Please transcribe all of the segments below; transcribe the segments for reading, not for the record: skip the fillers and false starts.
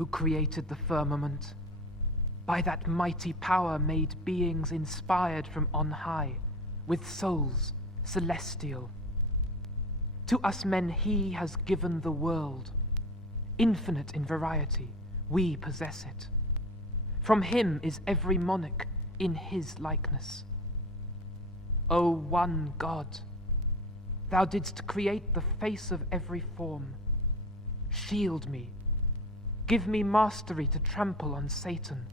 who created the firmament, by that mighty power made beings inspired from on high, with souls celestial. To us men he has given the world, infinite in variety, we possess it. From him is every monarch in his likeness. O one God, thou didst create the face of every form. Shield me, give me mastery to trample on Satan.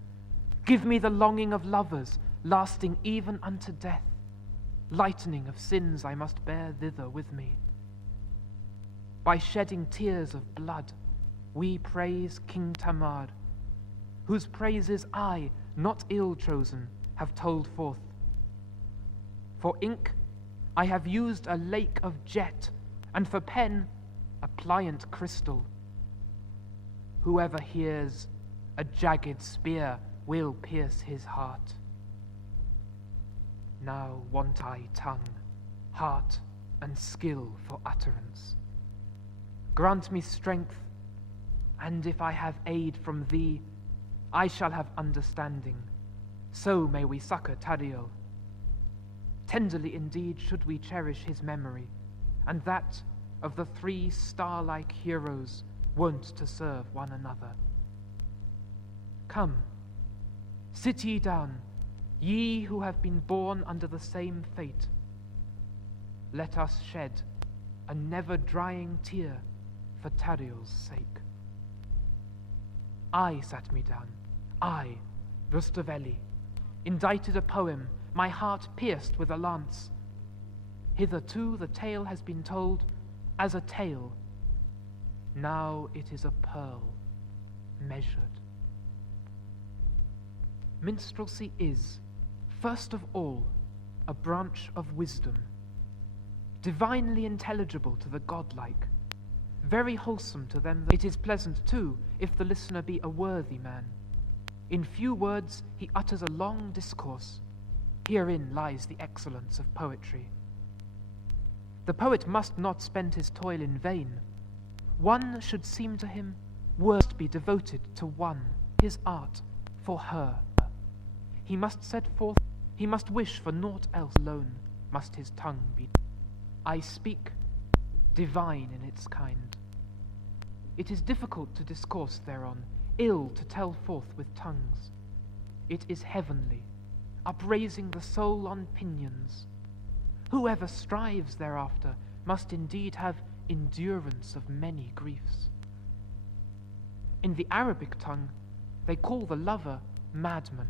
Give me the longing of lovers, lasting even unto death, lightening of sins I must bear thither with me. By shedding tears of blood, we praise King Tamar, whose praises I, not ill-chosen, have told forth. For ink, I have used a lake of jet, and for pen, a pliant crystal. Whoever hears, a jagged spear will pierce his heart. Now want I tongue, heart, and skill for utterance. Grant me strength, and if I have aid from thee, I shall have understanding. So may we succor Tadiel. Tenderly indeed should we cherish his memory, and that of the 3 star-like heroes wont to serve one another. Come, sit ye down, ye who have been born under the same fate. Let us shed a never-drying tear for Tadiel's sake. I sat me down, I, Rustaveli, indited a poem, my heart pierced with a lance. Hitherto the tale has been told as a tale. Now it is a pearl, measured. Minstrelsy is, first of all, a branch of wisdom, divinely intelligible to the godlike, very wholesome to them. It is pleasant, too, if the listener be a worthy man. In few words he utters a long discourse. Herein lies the excellence of poetry. The poet must not spend his toil in vain. One should seem to him worth be devoted to one, his art, for her. He must set forth, he must wish for naught else alone, must his tongue be. I speak, divine in its kind. It is difficult to discourse thereon, ill to tell forth with tongues. It is heavenly, upraising the soul on pinions. Whoever strives thereafter must indeed have endurance of many griefs. In the Arabic tongue, they call the lover madman,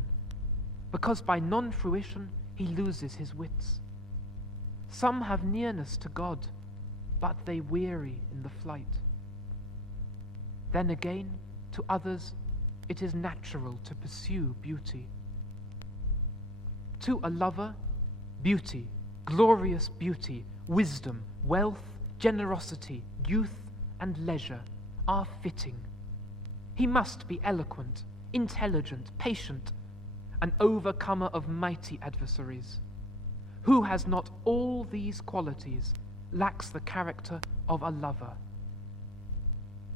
because by non-fruition he loses his wits. Some have nearness to God, but they weary in the flight. Then again, to others, it is natural to pursue beauty. To a lover, beauty, glorious beauty, wisdom, wealth, generosity, youth, and leisure are fitting. He must be eloquent, intelligent, patient, an overcomer of mighty adversaries. Who has not all these qualities lacks the character of a lover.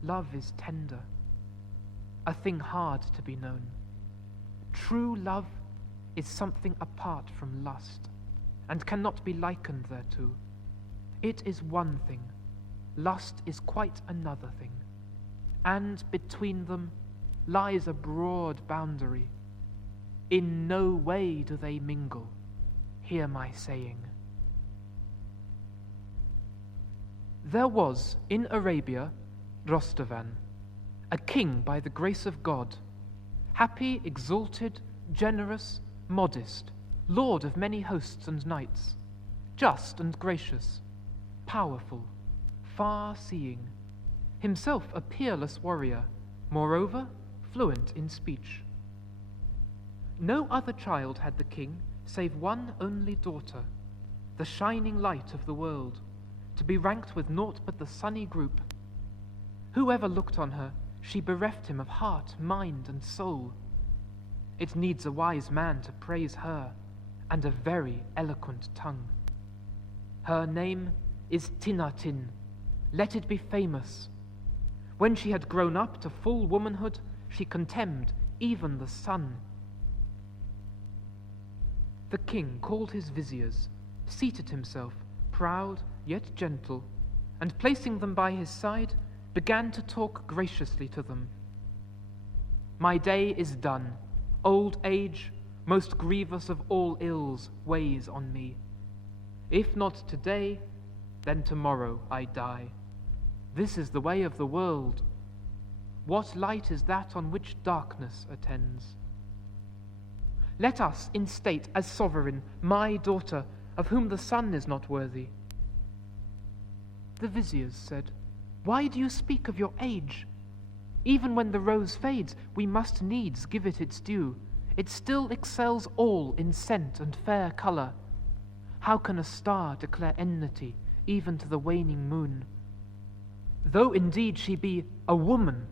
Love is tender, a thing hard to be known. True love is something apart from lust, and cannot be likened thereto. It is one thing, lust is quite another thing, and between them lies a broad boundary. In no way do they mingle, hear my saying. There was in Arabia Rustavan, a king by the grace of God, happy, exalted, generous, modest, lord of many hosts and knights, just and gracious, powerful, far-seeing, himself a peerless warrior, moreover fluent in speech. No other child had the king save one only daughter, the shining light of the world, to be ranked with naught but the sunny group. Whoever looked on her, she bereft him of heart, mind, and soul. It needs a wise man to praise her, and a very eloquent tongue. Her name is Tinatin, let it be famous. When she had grown up to full womanhood, she contemned even the sun. The king called his viziers, seated himself, proud yet gentle, and placing them by his side, began to talk graciously to them. My day is done. Old age, most grievous of all ills, weighs on me. If not today, then tomorrow I die. This is the way of the world. What light is that on which darkness attends? Let us instate as sovereign my daughter, of whom the sun is not worthy. The viziers said, Why do you speak of your age? Even when the rose fades, we must needs give it its due. It still excels all in scent and fair colour. How can a star declare enmity even to the waning moon? Though indeed she be a woman,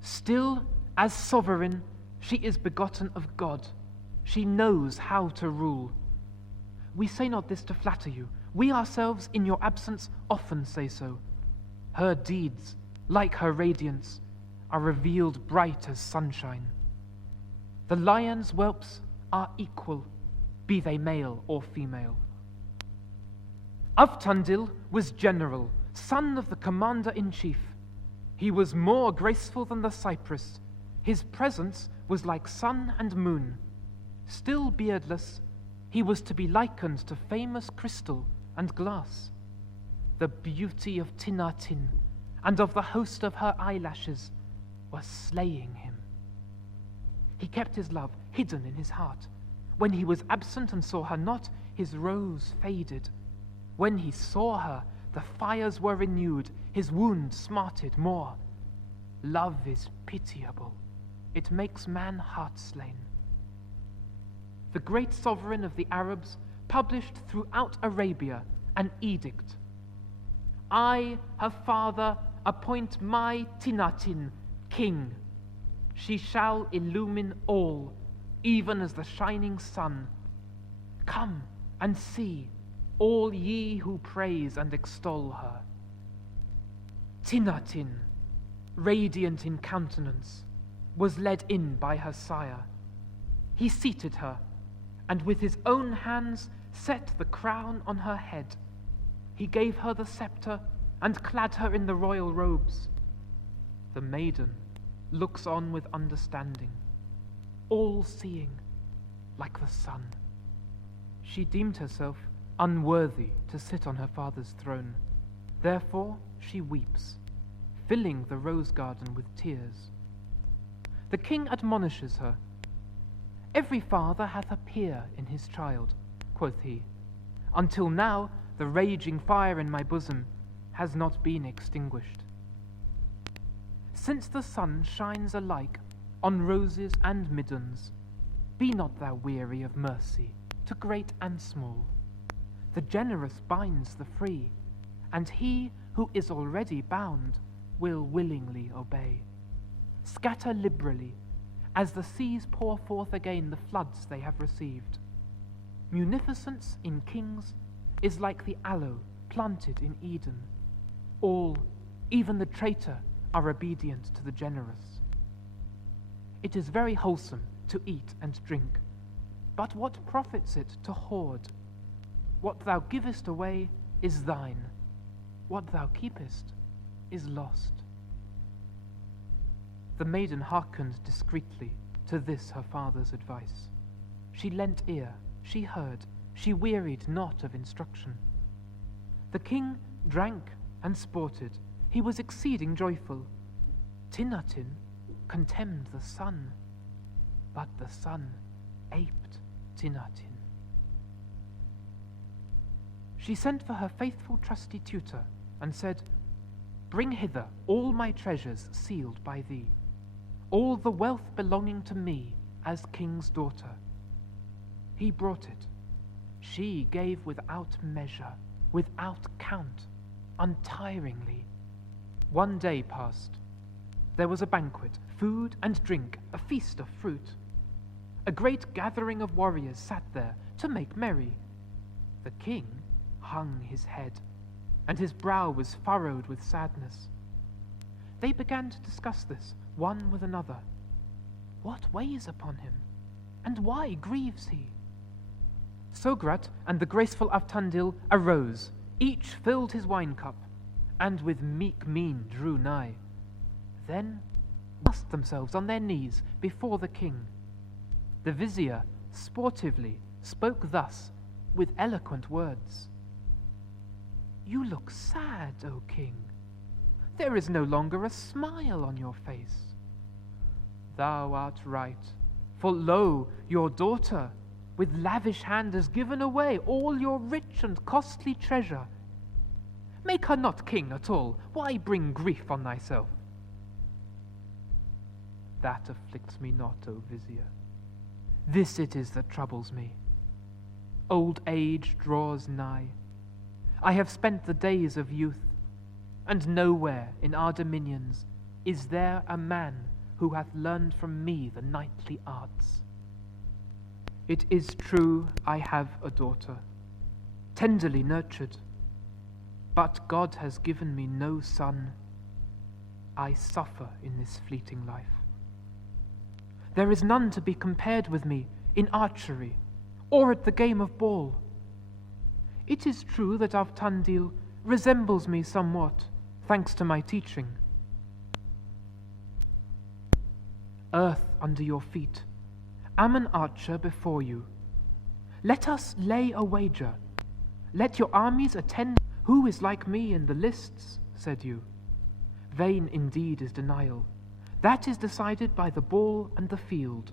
still as sovereign she is begotten of God. She knows how to rule. We say not this to flatter you. We ourselves in your absence often say so. Her deeds, like her radiance, are revealed bright as sunshine. The lion's whelps are equal, be they male or female. Avtandil was general, son of the commander-in-chief. He was more graceful than the cypress. His presence was like sun and moon. Still beardless, he was to be likened to famous crystal and glass. The beauty of Tinatin and of the host of her eyelashes was slaying him. He kept his love hidden in his heart. When he was absent and saw her not, his rose faded. When he saw her, the fires were renewed, his wound smarted more. Love is pitiable. It makes man heart-slain. The great sovereign of the Arabs published throughout Arabia an edict. I, her father, appoint my Tinatin king. She shall illumine all, even as the shining sun. Come and see, all ye who praise and extol her. Tinatin, radiant in countenance, was led in by her sire. He seated her, and with his own hands set the crown on her head. He gave her the scepter and clad her in the royal robes. The maiden looks on with understanding, all-seeing, like the sun. She deemed herself unworthy to sit on her father's throne. Therefore she weeps, filling the rose garden with tears. The king admonishes her. Every father hath a peer in his child, quoth he. Until now the raging fire in my bosom has not been extinguished. Since the sun shines alike on roses and middens, be not thou weary of mercy to great and small. The generous binds the free, and he who is already bound will willingly obey. Scatter liberally, as the seas pour forth again the floods they have received. Munificence in kings is like the aloe planted in Eden. All, even the traitor, are obedient to the generous. It is very wholesome to eat and drink, but what profits it to hoard? What thou givest away is thine. What thou keepest is lost. The maiden hearkened discreetly to this her father's advice. She lent ear, she heard, she wearied not of instruction. The king drank and sported. He was exceeding joyful. Tinatin contemned the sun, but the sun aped Tinatin. She sent for her faithful trusty tutor and said, Bring hither all my treasures sealed by thee, all the wealth belonging to me as king's daughter. He brought it. She gave without measure, without count, untiringly. One day passed. There was a banquet, food and drink, a feast of fruit. A great gathering of warriors sat there to make merry. The king hung his head, and his brow was furrowed with sadness. They began to discuss this, one with another. What weighs upon him, and why grieves he? Sograt and the graceful Avtandil arose, each filled his wine-cup, and with meek mien drew nigh. Then cast themselves on their knees before the king. The vizier sportively spoke thus, with eloquent words. You look sad, O king. There is no longer a smile on your face. Thou art right, for lo, your daughter, with lavish hand has given away all your rich and costly treasure. Make her not king at all, why bring grief on thyself? That afflicts me not, O vizier. This it is that troubles me. Old age draws nigh. I have spent the days of youth, and nowhere in our dominions is there a man who hath learned from me the knightly arts. It is true I have a daughter, tenderly nurtured, but God has given me no son. I suffer in this fleeting life. There is none to be compared with me in archery or at the game of ball. It is true that Avtandil resembles me somewhat, thanks to my teaching. Earth under your feet, am an archer before you. Let us lay a wager. Let your armies attend. Who is like me in the lists, said you. Vain indeed is denial. That is decided by the ball and the field.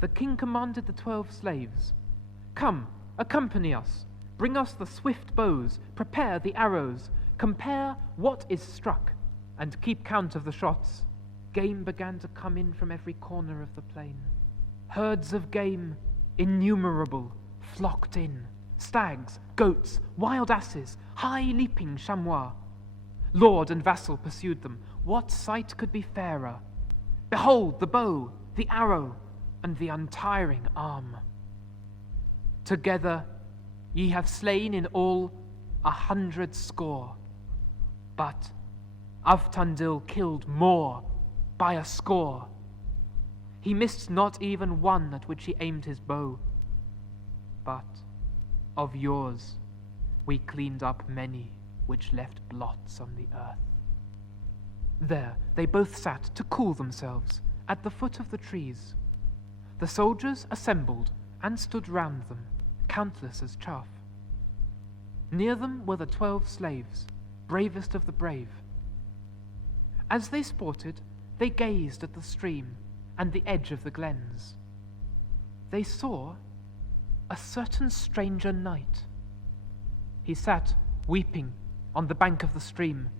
The king commanded the 12 slaves, Come, accompany us. Bring us the swift bows, prepare the arrows, compare what is struck, and keep count of the shots. Game began to come in from every corner of the plain. Herds of game, innumerable, flocked in. Stags, goats, wild asses, high-leaping chamois. Lord and vassal pursued them. What sight could be fairer? Behold the bow, the arrow, and the untiring arm. Together ye have slain in all 100 score, but Avtandil killed more by a score. He missed not even one at which he aimed his bow, but of yours we cleaned up many which left blots on the earth. There they both sat to cool themselves at the foot of the trees. The soldiers assembled and stood round them, countless as chaff. Near them were the 12 slaves, bravest of the brave. As they sported, they gazed at the stream and the edge of the glens. They saw a certain stranger knight. He sat weeping on the bank of the stream.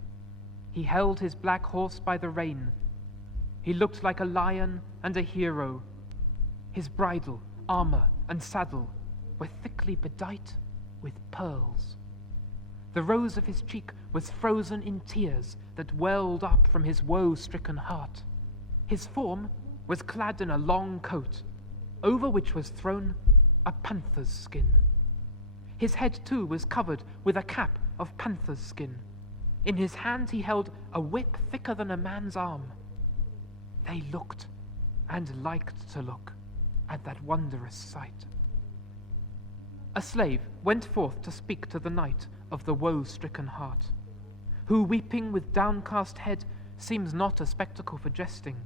He held his black horse by the rein. He looked like a lion and a hero. His bridle, armor, and saddle were thickly bedight with pearls. The rose of his cheek was frozen in tears that welled up from his woe-stricken heart. His form was clad in a long coat, over which was thrown a panther's skin. His head, too, was covered with a cap of panther's skin. In his hand he held a whip thicker than a man's arm. They looked and liked to look at that wondrous sight. A slave went forth to speak to the knight of the woe-stricken heart, who, weeping with downcast head, seems not a spectacle for jesting.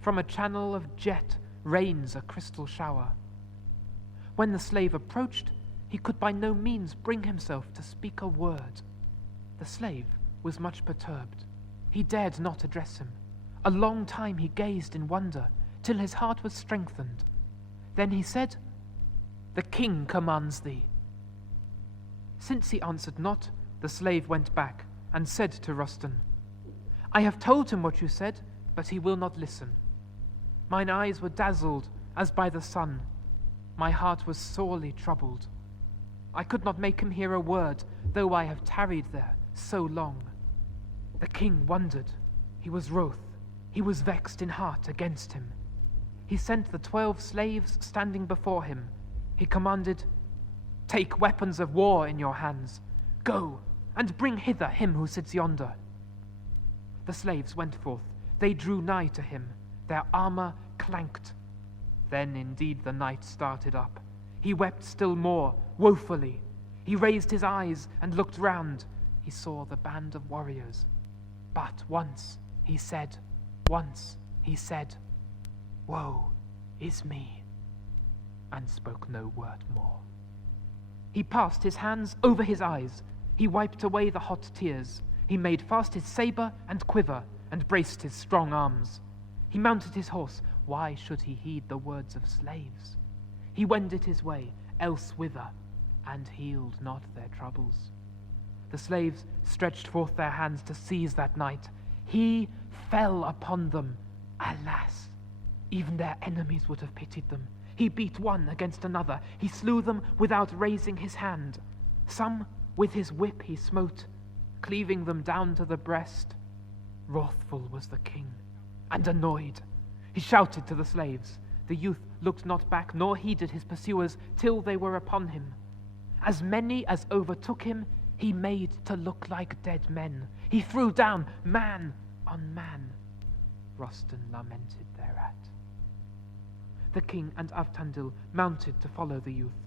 From a channel of jet rains a crystal shower. When the slave approached, he could by no means bring himself to speak a word. The slave was much perturbed. He dared not address him. A long time he gazed in wonder, till his heart was strengthened. Then he said, "The king commands thee." Since he answered not, the slave went back and said to Rustan, "I have told him what you said, but he will not listen. Mine eyes were dazzled as by the sun. My heart was sorely troubled. I could not make him hear a word, though I have tarried there so long." The king wondered. He was wroth. He was vexed in heart against him. He sent the 12 slaves standing before him. He commanded, "Take weapons of war in your hands. Go and bring hither him who sits yonder." The slaves went forth. They drew nigh to him. Their armor clanked. Then indeed the knight started up. He wept still more, woefully. He raised his eyes and looked round. He saw the band of warriors. But once he said, "Woe is me," and spoke no word more. He passed his hands over his eyes. He wiped away the hot tears. He made fast his saber and quiver, and braced his strong arms. He mounted his horse. Why should he heed the words of slaves? He wended his way elsewhither, and healed not their troubles. The slaves stretched forth their hands to seize that knight. He fell upon them. Alas, even their enemies would have pitied them. He beat one against another. He slew them without raising his hand. Some with his whip he smote, cleaving them down to the breast. Wrathful was the king, and annoyed. He shouted to the slaves. The youth looked not back, nor heeded his pursuers, till they were upon him. As many as overtook him, he made to look like dead men. He threw down man on man. Rustan lamented thereat. The king and Avtandil mounted to follow the youth.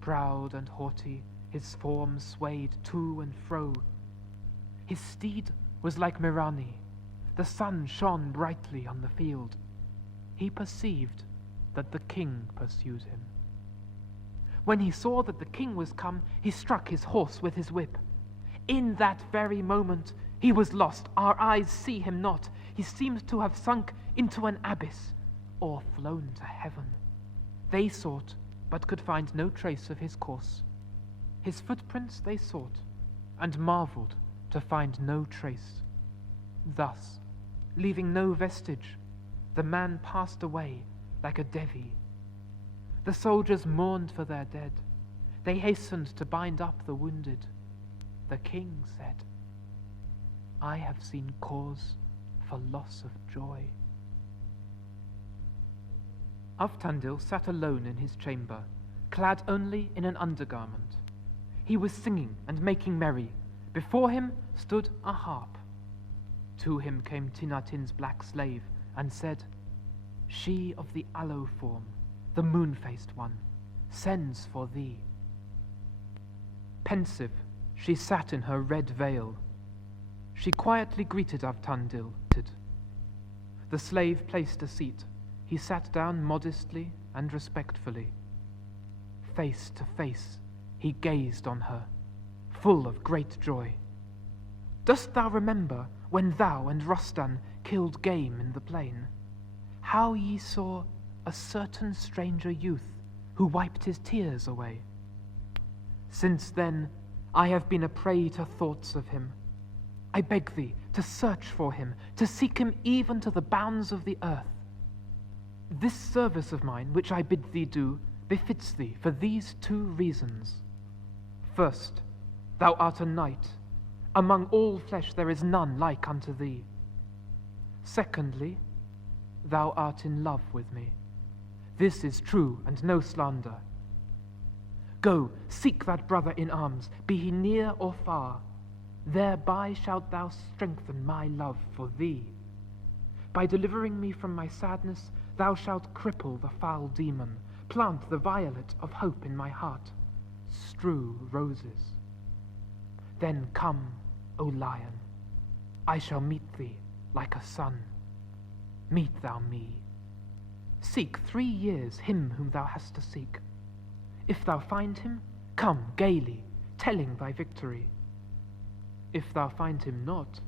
Proud and haughty, his form swayed to and fro. His steed was like Mirani. The sun shone brightly on the field. He perceived that the king pursued him. When he saw that the king was come, he struck his horse with his whip. In that very moment he was lost. Our eyes see him not. He seemed to have sunk into an abyss, or flown to heaven. They sought, but could find no trace of his course. His footprints they sought, and marveled to find no trace. Thus, leaving no vestige, the man passed away like a Devi. The soldiers mourned for their dead. They hastened to bind up the wounded. The king said, "I have seen cause for loss of joy." Avtandil sat alone in his chamber, clad only in an undergarment. He was singing and making merry. Before him stood a harp. To him came Tinatin's black slave and said, "She of the aloe form, the moon-faced one, sends for thee." Pensive, she sat in her red veil. She quietly greeted Avtandil. The slave placed a seat. He sat down modestly and respectfully. Face to face, he gazed on her, full of great joy. "Dost thou remember when thou and Rustan killed game in the plain? How ye saw a certain stranger youth who wiped his tears away? Since then, I have been a prey to thoughts of him. I beg thee to search for him, to seek him even to the bounds of the earth. This service of mine, which I bid thee do, befits thee for these 2 reasons. First, thou art a knight. Among all flesh there is none like unto thee. Secondly, thou art in love with me. This is true and no slander. Go, seek that brother in arms, be he near or far. Thereby shalt thou strengthen my love for thee. By delivering me from my sadness, thou shalt cripple the foul demon, plant the violet of hope in my heart, strew roses. Then come, O lion, I shall meet thee like a son. Meet thou me. Seek 3 years him whom thou hast to seek. If thou find him, come gaily, telling thy victory. If thou find him not,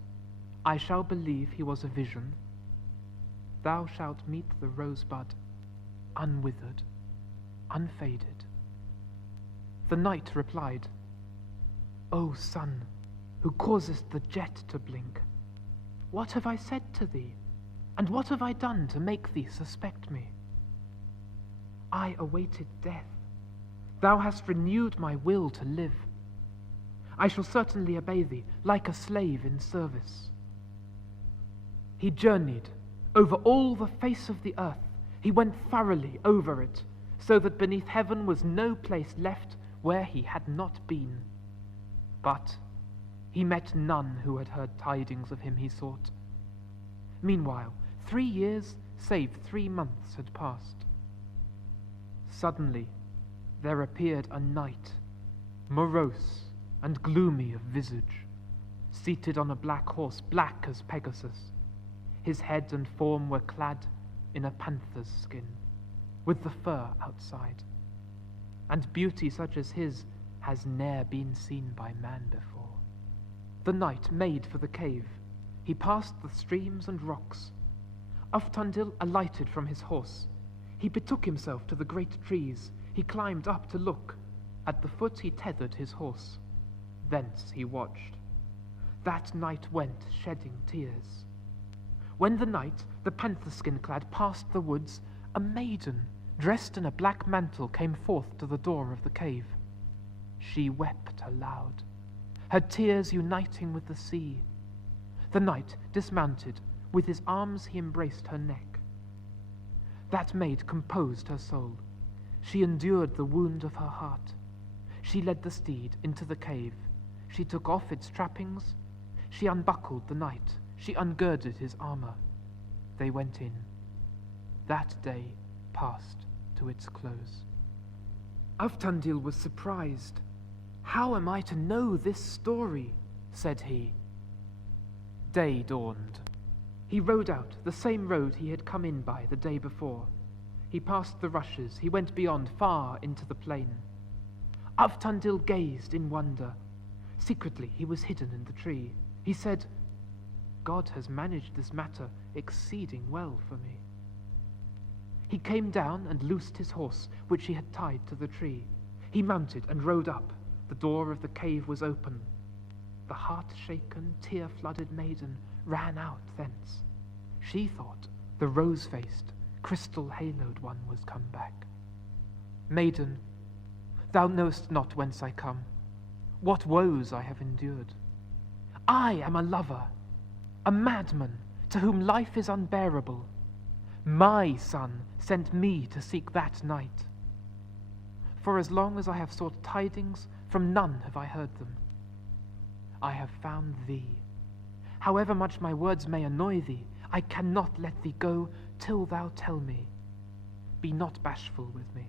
I shall believe he was a vision. Thou shalt meet the rosebud, unwithered, unfaded." The knight replied, "O sun, who causest the jet to blink, what have I said to thee, and what have I done to make thee suspect me? I awaited death. Thou hast renewed my will to live. I shall certainly obey thee, like a slave in service." He journeyed over all the face of the earth. He went thoroughly over it, so that beneath heaven was no place left where he had not been. But he met none who had heard tidings of him he sought. Meanwhile, 3 years, save 3 months, had passed. Suddenly, there appeared a knight, morose and gloomy of visage, seated on a black horse, black as Pegasus. His head and form were clad in a panther's skin, with the fur outside, and beauty such as his has ne'er been seen by man before. The knight made for the cave. He passed the streams and rocks. Uftandil alighted from his horse. He betook himself to the great trees. He climbed up to look. At the foot he tethered his horse. Thence he watched. That night went, shedding tears. When the night, the panther skin clad, passed the woods, a maiden, dressed in a black mantle, came forth to the door of the cave. She wept aloud, her tears uniting with the sea. The knight dismounted. With his arms he embraced her neck. That maid composed her soul. She endured the wound of her heart. She led the steed into the cave. She took off its trappings. She unbuckled the knight. She ungirded his armor. They went in. That day passed to its close. Uftandil was surprised. "How am I to know this story?" said he. Day dawned. He rode out the same road he had come in by the day before. He passed the rushes. He went beyond, far into the plain. Uftandil gazed in wonder. Secretly he was hidden in the tree. He said, "God has managed this matter exceeding well for me." He came down and loosed his horse, which he had tied to the tree. He mounted and rode up. The door of the cave was open. The heart-shaken, tear-flooded maiden ran out thence. She thought the rose-faced, crystal-haloed one was come back. "Maiden, thou knowest not whence I come, what woes I have endured. I am a lover, a madman, to whom life is unbearable. My son sent me to seek that knight. For as long as I have sought tidings, from none have I heard them. I have found thee. However much my words may annoy thee, I cannot let thee go till thou tell me. Be not bashful with me.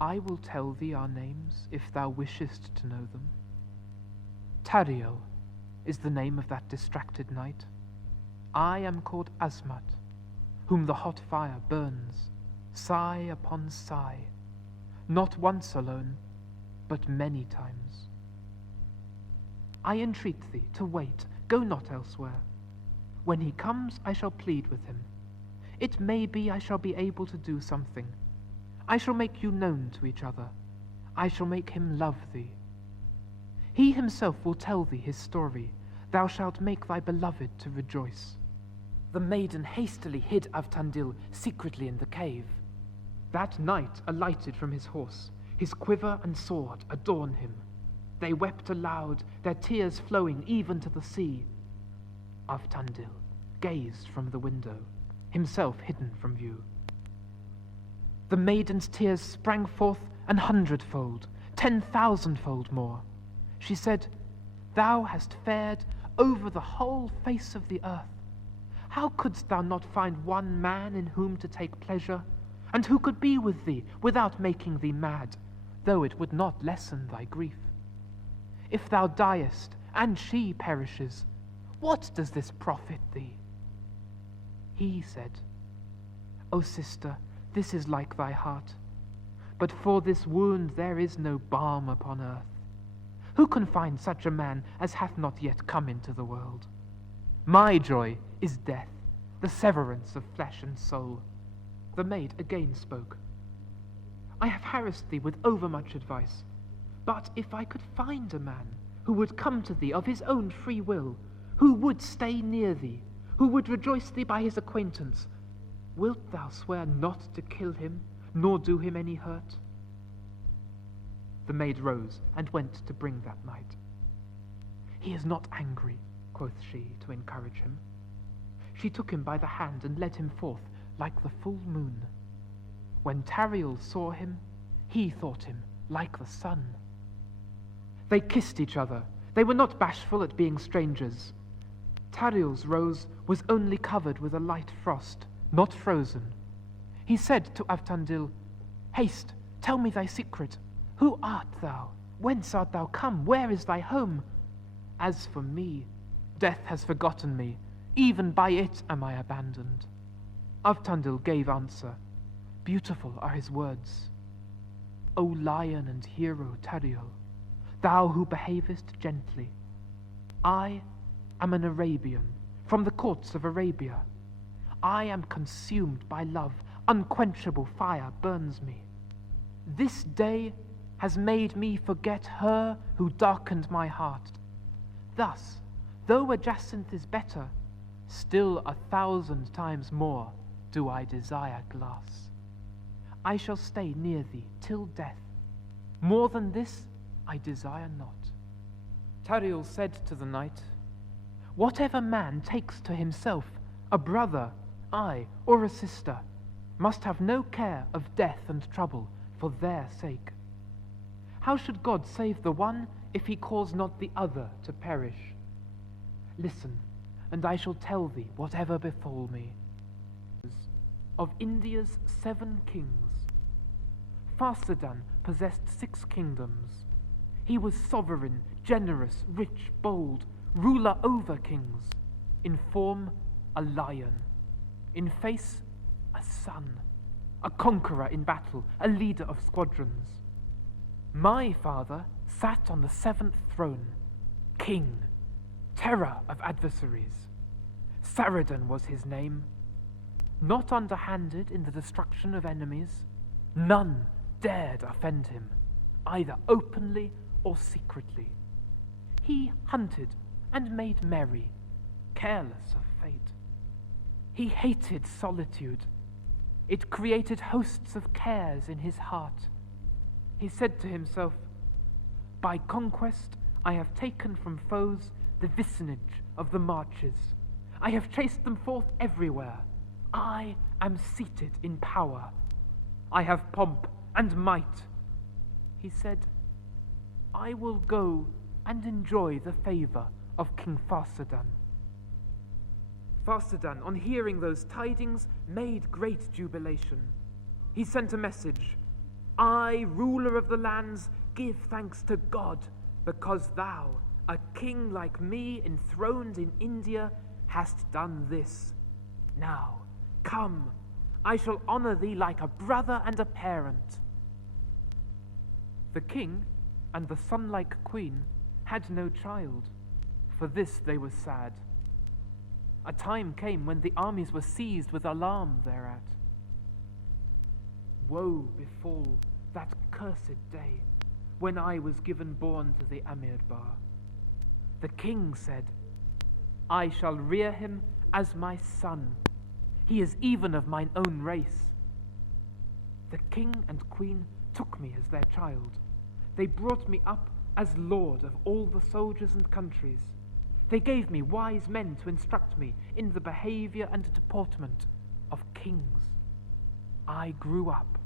I will tell thee our names, if thou wishest to know them. Tariel is the name of that distracted knight. I am called Asmat, whom the hot fire burns, sigh upon sigh, not once alone, but many times. I entreat thee to wait, go not elsewhere. When he comes, I shall plead with him. It may be I shall be able to do something. I shall make you known to each other. I shall make him love thee. He himself will tell thee his story. Thou shalt make thy beloved to rejoice." The maiden hastily hid Uftandil secretly in the cave. That knight alighted from his horse. His quiver and sword adorn him. They wept aloud, their tears flowing even to the sea. Uftandil gazed from the window, himself hidden from view. The maiden's tears sprang forth 100-fold, 10,000-fold more. She said, "Thou hast fared over the whole face of the earth. How couldst thou not find one man in whom to take pleasure, and who could be with thee without making thee mad, though it would not lessen thy grief? If thou diest, and she perishes, what does this profit thee?" He said, "O sister, this is like thy heart, but for this wound there is no balm upon earth. Who can find such a man as hath not yet come into the world? My joy is death, the severance of flesh and soul." The maid again spoke. "I have harassed thee with overmuch advice, but if I could find a man who would come to thee of his own free will, who would stay near thee, who would rejoice thee by his acquaintance, wilt thou swear not to kill him, nor do him any hurt?" The maid rose and went to bring that knight. "He is not angry," quoth she, to encourage him. She took him by the hand and led him forth like the full moon. When Tariel saw him, he thought him like the sun. They kissed each other. They were not bashful at being strangers. Tariel's rose was only covered with a light frost, not frozen. He said to Avtandil, "Haste, tell me thy secret. Who art thou? Whence art thou come? Where is thy home? As for me, death has forgotten me. Even by it am I abandoned." Avtandil gave answer. Beautiful are his words. "O lion and hero Tariel, thou who behavest gently, I am an Arabian, from the courts of Arabia. I am consumed by love, unquenchable fire burns me. This day has made me forget her who darkened my heart. Thus, though a jacinth is better, still 1,000 times more do I desire glass. I shall stay near thee till death. More than this I desire not." Tariel said to the knight, "Whatever man takes to himself, a brother, aye, or a sister, must have no care of death and trouble for their sake. How should God save the one if he cause not the other to perish? Listen, and I shall tell thee whatever befall me. Of India's 7 kings, Farsadan possessed 6 kingdoms. He was sovereign, generous, rich, bold, ruler over kings, in form a lion, in face a sun, a conqueror in battle, a leader of squadrons. My father sat on the 7th throne, king, terror of adversaries. Saradin was his name. Not underhanded in the destruction of enemies, none dared offend him, either openly or secretly. He hunted and made merry, careless of fate. He hated solitude. It created hosts of cares in his heart. He said to himself, "By conquest I have taken from foes the vicinage of the marches. I have chased them forth everywhere. I am seated in power. I have pomp and might." He said, "I will go and enjoy the favor of King Farsadan." Farsadan, on hearing those tidings, made great jubilation. He sent a message, "I, ruler of the lands, give thanks to God, because thou, a king like me enthroned in India, hast done this. Now, come, I shall honor thee like a brother and a parent." The king and the sun-like queen had no child. For this they were sad. A time came when the armies were seized with alarm thereat. Woe befall that cursed day when I was given born to the Amirdbar. The king said, "I shall rear him as my son. He is even of mine own race." The king and queen took me as their child. They brought me up as lord of all the soldiers and countries. They gave me wise men to instruct me in the behavior and deportment of kings. I grew up.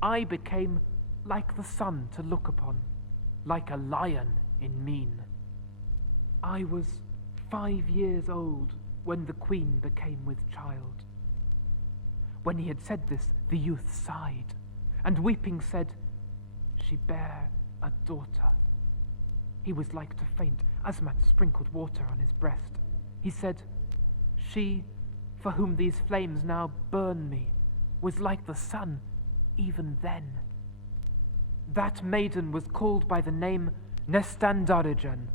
I became like the sun to look upon, like a lion in mien. I was 5 years old when the queen became with child. When he had said this, the youth sighed, and weeping said, "She bare a daughter." He was like to faint. Asmat sprinkled water on his breast. He said, "She, for whom these flames now burn me, was like the sun even then." That maiden was called by the name Nestandarijan.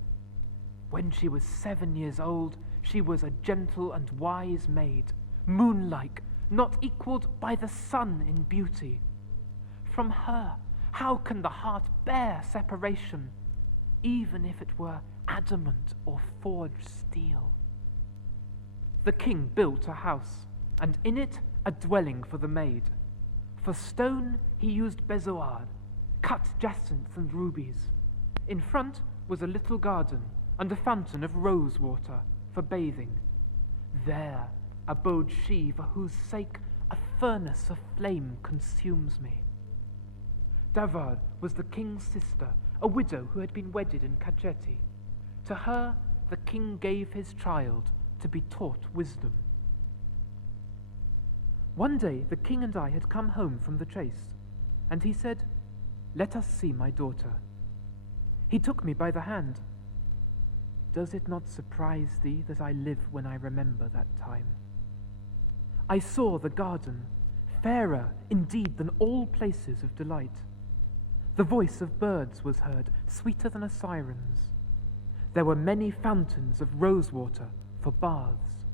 When she was 7 years old, she was a gentle and wise maid, moon-like, not equaled by the sun in beauty. From her, how can the heart bear separation, even if it were adamant or forged steel? The king built a house, and in it a dwelling for the maid. For stone he used bezoar, cut jacinths and rubies. In front was a little garden, and a fountain of rose water for bathing. There abode she for whose sake a furnace of flame consumes me. Davar was the king's sister, a widow who had been wedded in Kacheti. To her the king gave his child, to be taught wisdom. One day the king and I had come home from the chase, and he said, "Let us see my daughter." He took me by the hand. "Does it not surprise thee that I live when I remember that time?" I saw the garden, fairer indeed than all places of delight. The voice of birds was heard, sweeter than a siren's. There were many fountains of rosewater for baths.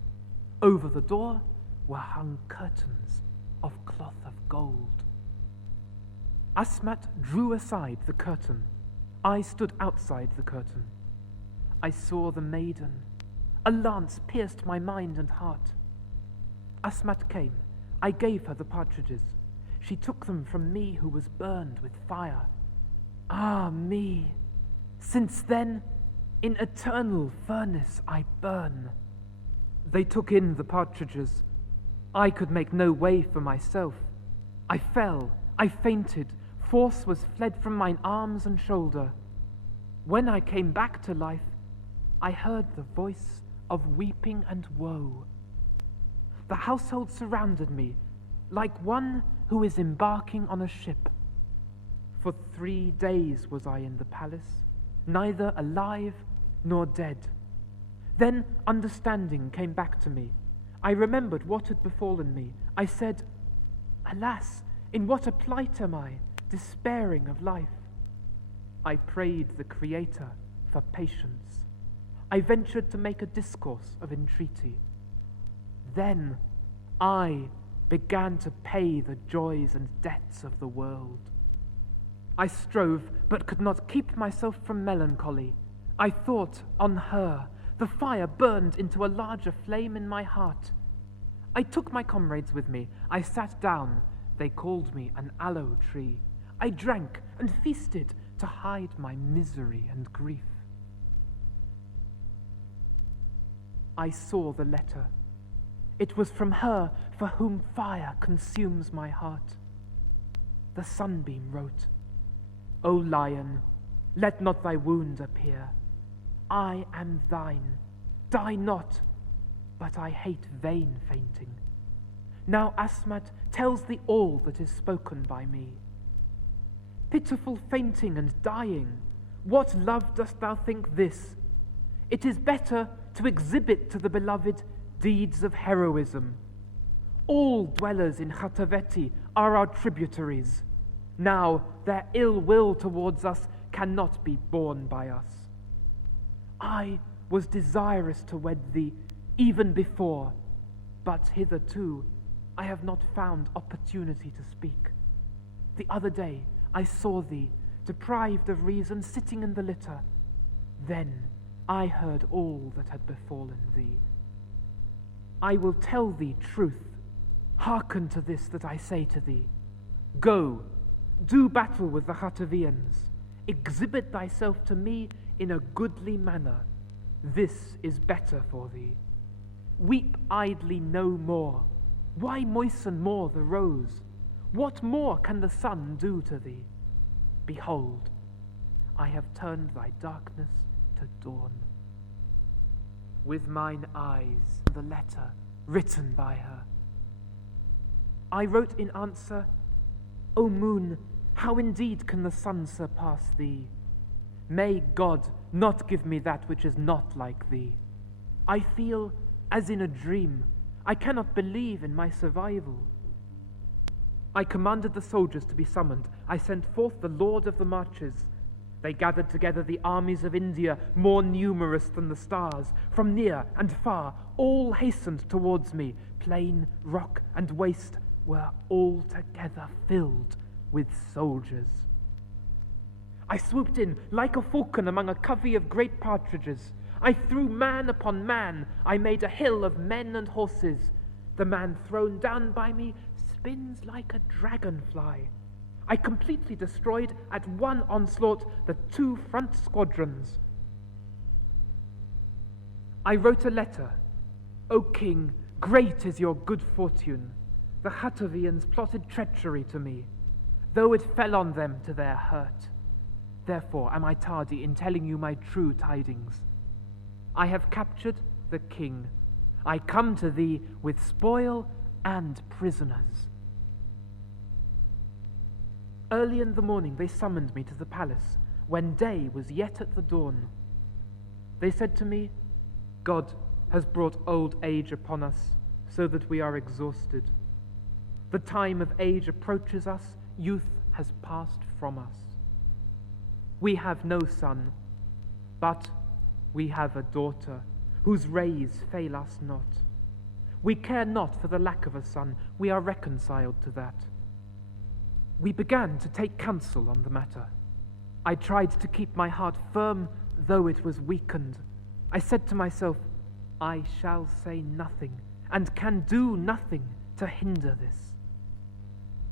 Over the door were hung curtains of cloth of gold. Asmat drew aside the curtain. I stood outside the curtain. I saw the maiden. A lance pierced my mind and heart. Asmat came. I gave her the partridges. She took them from me who was burned with fire. Ah, me! Since then, in eternal furnace I burn. They took in the partridges. I could make no way for myself. I fell, I fainted, force was fled from mine arms and shoulder. When I came back to life, I heard the voice of weeping and woe. The household surrounded me, like one who is embarking on a ship. For 3 days was I in the palace, neither alive nor dead. Then understanding came back to me. I remembered what had befallen me. I said, "Alas, in what a plight am I, despairing of life." I prayed the Creator for patience. I ventured to make a discourse of entreaty. Then I began to pay the joys and debts of the world. I strove, but could not keep myself from melancholy. I thought on her. The fire burned into a larger flame in my heart. I took my comrades with me. I sat down. They called me an aloe tree. I drank and feasted to hide my misery and grief. I saw the letter. It was from her for whom fire consumes my heart. The sunbeam wrote, "O lion, let not thy wound appear. I am thine. Die not, but I hate vain fainting. Now Asmat tells thee all that is spoken by me. Pitiful fainting and dying, what love dost thou think this? It is better to exhibit to the beloved deeds of heroism. All dwellers in Khataveti are our tributaries. Now their ill will towards us cannot be borne by us. I was desirous to wed thee even before, but hitherto I have not found opportunity to speak. The other day I saw thee, deprived of reason, sitting in the litter. Then I heard all that had befallen thee. I will tell thee truth. Hearken to this that I say to thee. Go, do battle with the Khatavians. Exhibit thyself to me in a goodly manner. This is better for thee. Weep idly no more. Why moisten more the rose? What more can the sun do to thee? Behold, I have turned thy darkness to dawn. With mine eyes, the letter written by her. I wrote in answer, O moon, how indeed can the sun surpass thee? May God not give me that which is not like thee. I feel as in a dream. I cannot believe in my survival. I commanded the soldiers to be summoned. I sent forth the Lord of the Marches. They gathered together the armies of India, more numerous than the stars. From near and far, all hastened towards me. Plain, rock, and waste were altogether filled with soldiers. I swooped in like a falcon among a covey of great partridges. I threw man upon man. I made a hill of men and horses. The man thrown down by me spins like a dragonfly. I completely destroyed at one onslaught the 2 front squadrons. I wrote a letter. O king, great is your good fortune. The Khatavians plotted treachery to me, though it fell on them to their hurt. Therefore am I tardy in telling you my true tidings. I have captured the king, I come to thee with spoil and prisoners. Early in the morning they summoned me to the palace, when day was yet at the dawn. They said to me, God has brought old age upon us, so that we are exhausted. The time of age approaches us, youth has passed from us. We have no son, but we have a daughter, whose rays fail us not. We care not for the lack of a son, we are reconciled to that. We began to take counsel on the matter. I tried to keep my heart firm, though it was weakened. I said to myself, I shall say nothing, and can do nothing to hinder this.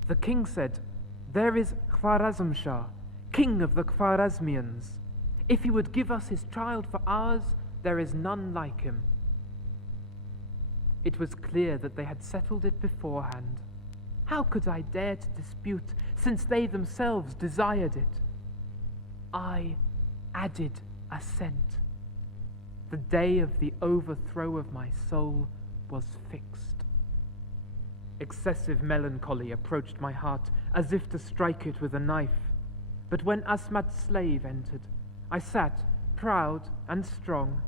The king said, there is Khwarazm-Shah, king of the Khwarazmians. If he would give us his child for ours, there is none like him. It was clear that they had settled it beforehand. How could I dare to dispute, since they themselves desired it? I added assent. The day of the overthrow of my soul was fixed. Excessive melancholy approached my heart, as if to strike it with a knife. But when Asmat's slave entered, I sat, proud and strong.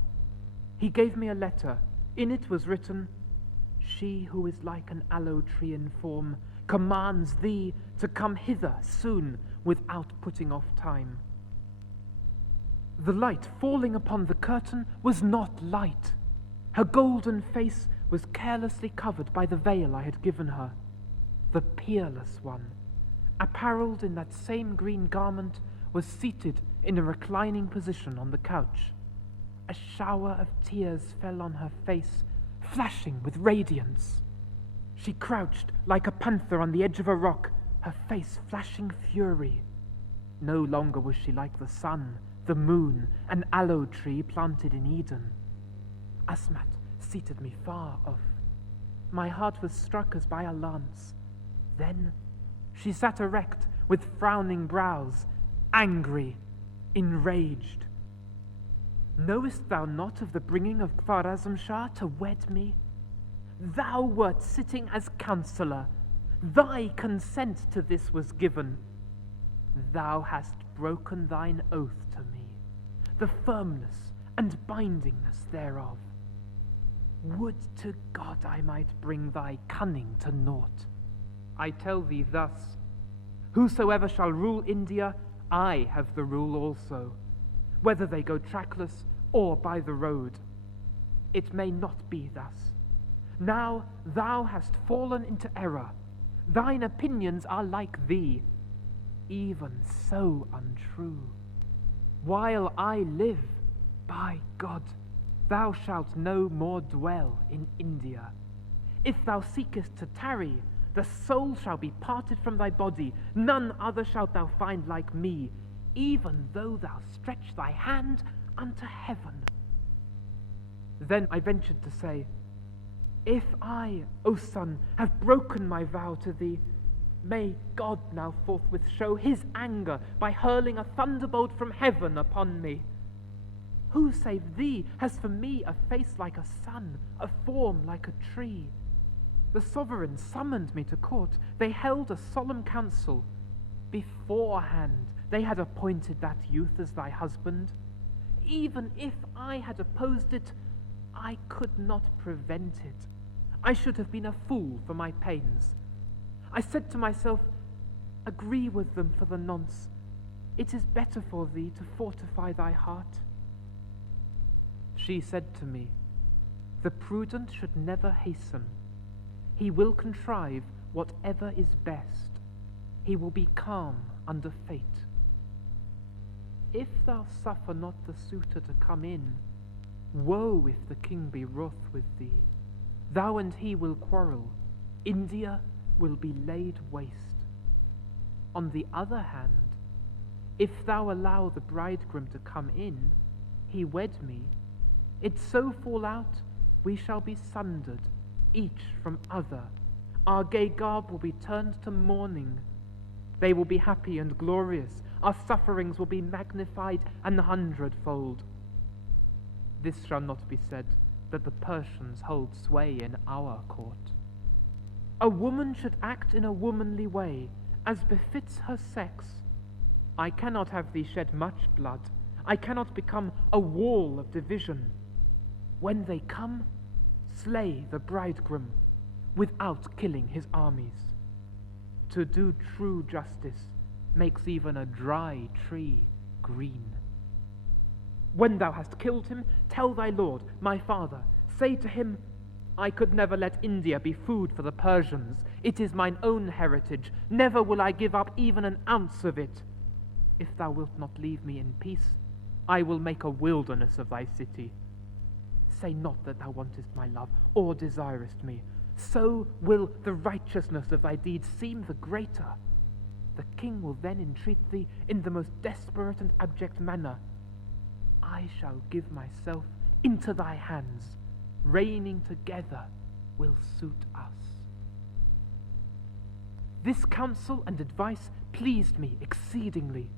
He gave me a letter. In it was written, she who is like an aloe tree in form commands thee to come hither soon, without putting off time. The light falling upon the curtain was not light. Her golden face was carelessly covered by the veil I had given her. The peerless one, apparelled in that same green garment, was seated in a reclining position on the couch. A shower of tears fell on her face, flashing with radiance. She crouched like a panther on the edge of a rock, her face flashing fury. No longer was she like the sun, the moon, an aloe tree planted in Eden. Asmat seated me far off. My heart was struck as by a lance. Then she sat erect, with frowning brows, angry, enraged. Knowest thou not of the bringing of Khwarazm-Shah to wed me? Thou wert sitting as counsellor. Thy consent to this was given. Thou hast broken thine oath to me, the firmness and bindingness thereof. Would to God I might bring thy cunning to naught. I tell thee thus, whosoever shall rule India, I have the rule also, whether they go trackless or by the road. It may not be thus. Now thou hast fallen into error. Thine opinions are like thee, even so untrue. While I live, by God, thou shalt no more dwell in India. If thou seekest to tarry, the soul shall be parted from thy body. None other shalt thou find like me, even though thou stretch thy hand unto heaven. Then I ventured to say, if I, O son, have broken my vow to thee, may God now forthwith show his anger by hurling a thunderbolt from heaven upon me. Who save thee has for me a face like a sun, a form like a tree? The sovereign summoned me to court. They held a solemn council. Beforehand they had appointed that youth as thy husband. Even if I had opposed it, I could not prevent it. I should have been a fool for my pains. I said to myself, agree with them for the nonce. It is better for thee to fortify thy heart. She said to me, the prudent should never hasten. He will contrive whatever is best. He will be calm under fate. If thou suffer not the suitor to come in, woe if the king be wroth with thee. Thou and he will quarrel. India will be laid waste. On the other hand, if thou allow the bridegroom to come in, he wed me, it so fall out, we shall be sundered, each from other. Our gay garb will be turned to mourning. They will be happy and glorious. Our sufferings will be magnified 100-fold. This shall not be said. that the Persians hold sway in our court. A woman should act in a womanly way, as befits her sex. I cannot have thee shed much blood. I cannot become a wall of division. When they come, slay the bridegroom, without killing his armies. To do true justice makes even a dry tree green. When thou hast killed him, tell thy lord, my father, say to him, I could never let India be food for the Persians. It is mine own heritage. Never will I give up even an ounce of it. If thou wilt not leave me in peace, I will make a wilderness of thy city. Say not that thou wantest my love, or desirest me. So will the righteousness of thy deeds seem the greater. The king will then entreat thee in the most desperate and abject manner. I shall give myself into thy hands. Reigning together will suit us. This counsel and advice pleased me exceedingly.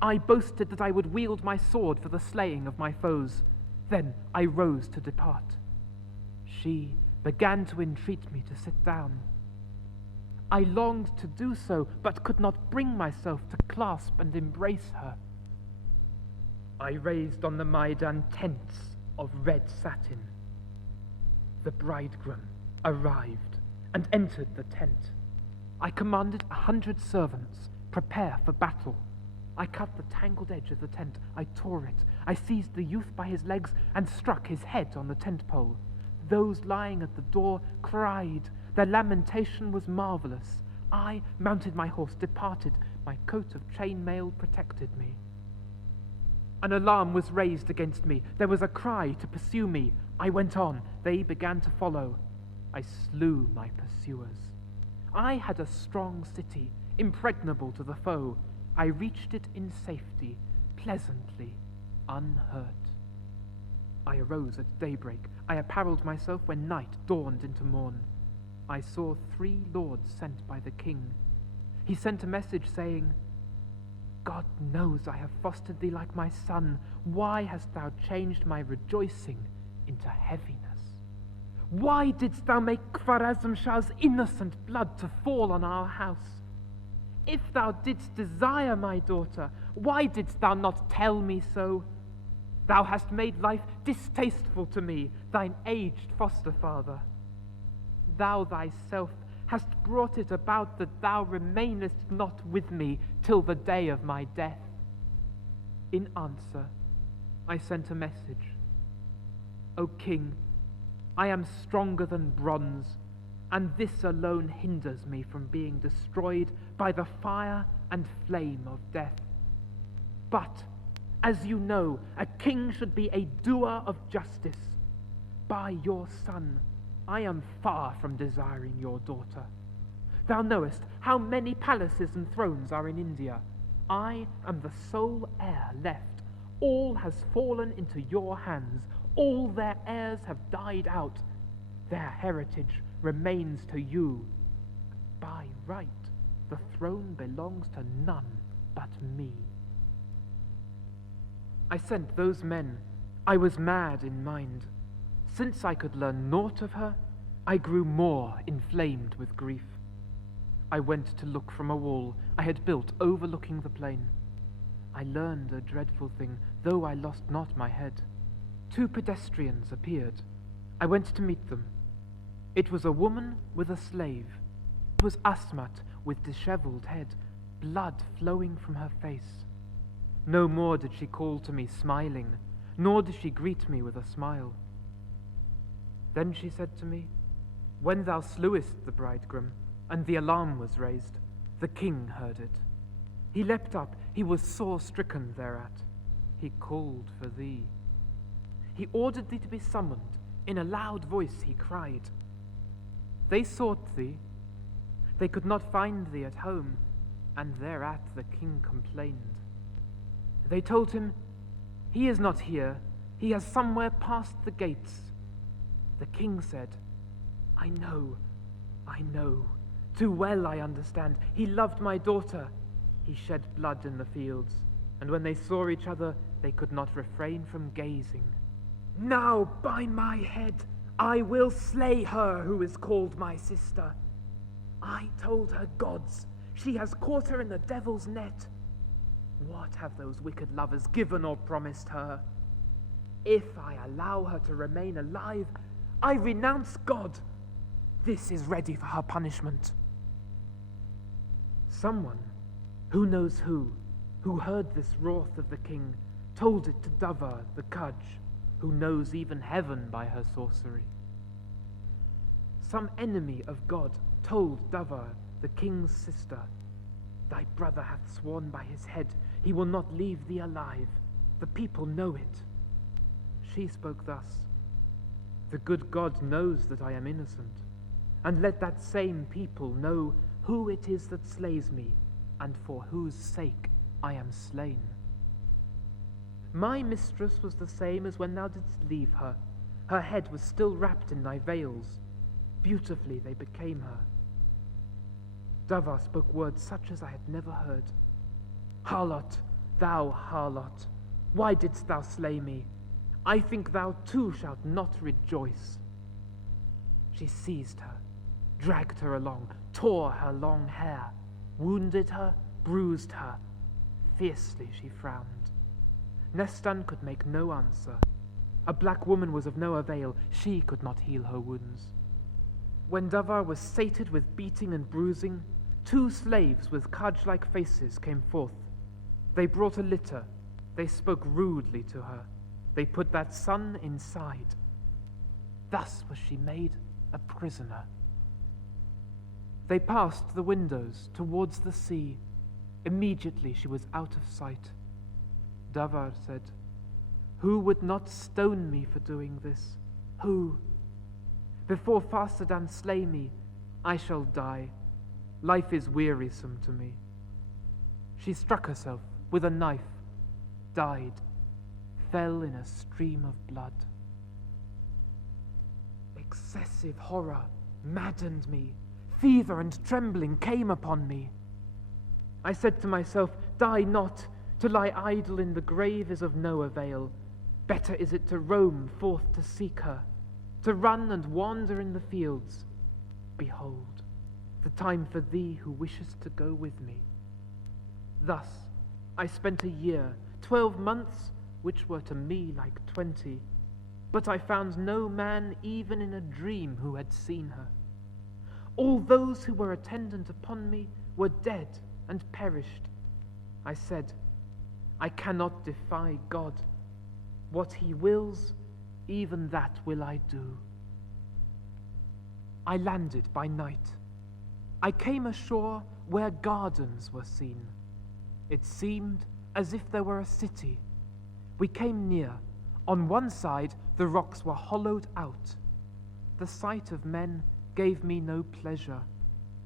I boasted that I would wield my sword for the slaying of my foes. Then I rose to depart. She began to entreat me to sit down. I longed to do so, but could not bring myself to clasp and embrace her. I raised on the Maidan tents of red satin. The bridegroom arrived and entered the tent. I commanded 100 servants, prepare for battle. I cut the tangled edge of the tent. I tore it. I seized the youth by his legs and struck his head on the tent pole. Those lying at the door cried. Their lamentation was marvelous. I mounted my horse, departed. My coat of chainmail protected me. An alarm was raised against me. There was a cry to pursue me. I went on. They began to follow. I slew my pursuers. I had a strong city, impregnable to the foe. I reached it in safety, pleasantly, unhurt. I arose at daybreak. I apparelled myself when night dawned into morn. I saw 3 lords sent by the king. He sent a message saying, God knows I have fostered thee like my son. Why hast thou changed my rejoicing into heaviness? Why didst thou make Khwarazm Shah's innocent blood to fall on our house? If thou didst desire my daughter, why didst thou not tell me so? Thou hast made life distasteful to me, thine aged foster father. Thou thyself hast brought it about that thou remainest not with me till the day of my death. In answer, I sent a message. O king, I am stronger than bronze, and this alone hinders me from being destroyed by the fire and flame of death. But, as you know, a king should be a doer of justice. By your son, I am far from desiring your daughter. Thou knowest how many palaces and thrones are in India. I am the sole heir left. All has fallen into your hands. All their heirs have died out. Their heritage remains to you. By right, the throne belongs to none but me. I sent those men. I was mad in mind. Since I could learn naught of her, I grew more inflamed with grief. I went to look from a wall I had built overlooking the plain. I learned a dreadful thing, though I lost not my head. 2 pedestrians appeared. I went to meet them. It was a woman with a slave. It was Asmat with dishevelled head, blood flowing from her face. No more did she call to me smiling, nor did she greet me with a smile. Then she said to me, When thou slewest the bridegroom, and the alarm was raised, the king heard it. He leapt up, he was sore stricken thereat. He called for thee. He ordered thee to be summoned. In a loud voice he cried. They sought thee. They could not find thee at home, and thereat the king complained. They told him, He is not here. He has somewhere passed the gates. The king said, I know. Too well I understand. He loved my daughter. He shed blood in the fields, and when they saw each other, they could not refrain from gazing. Now, by my head, I will slay her who is called my sister. I told her gods, she has caught her in the devil's net. What have those wicked lovers given or promised her? If I allow her to remain alive, I renounce God. This is ready for her punishment. Someone, who knows who heard this wrath of the king, told it to Dowry the Cudge, who knows even heaven by her sorcery. Some enemy of God told Dowry, the king's sister, thy brother hath sworn by his head he will not leave thee alive. The people know it. She spoke thus, the good God knows that I am innocent, and let that same people know who it is that slays me, and for whose sake I am slain. My mistress was the same as when thou didst leave her. Her head was still wrapped in thy veils. Beautifully they became her. Dowry spoke words such as I had never heard. Harlot, thou harlot, why didst thou slay me? I think thou too shalt not rejoice. She seized her, dragged her along, tore her long hair, wounded her, bruised her. Fiercely she frowned. Nestan could make no answer. A black woman was of no avail. She could not heal her wounds. When Dowry was sated with beating and bruising, 2 slaves with cudge-like faces came forth. They brought a litter. They spoke rudely to her. They put that son inside. Thus was she made a prisoner. They passed the windows towards the sea. Immediately she was out of sight. Dowry said, who would not stone me for doing this? Who? Before Farsadan slay me, I shall die. Life is wearisome to me. She struck herself with a knife, died, fell in a stream of blood. Excessive horror maddened me. Fever and trembling came upon me. I said to myself, die not. To lie idle in the grave is of no avail. Better is it to roam forth to seek her, to run and wander in the fields. Behold, the time for thee who wishest to go with me. Thus I spent a year, 12 months, which were to me like 20, but I found no man even in a dream who had seen her. All those who were attendant upon me were dead and perished. I said, I cannot defy God. What he wills, even that will I do. I landed by night. I came ashore where gardens were seen. It seemed as if there were a city. We came near. On one side, the rocks were hollowed out. The sight of men gave me no pleasure.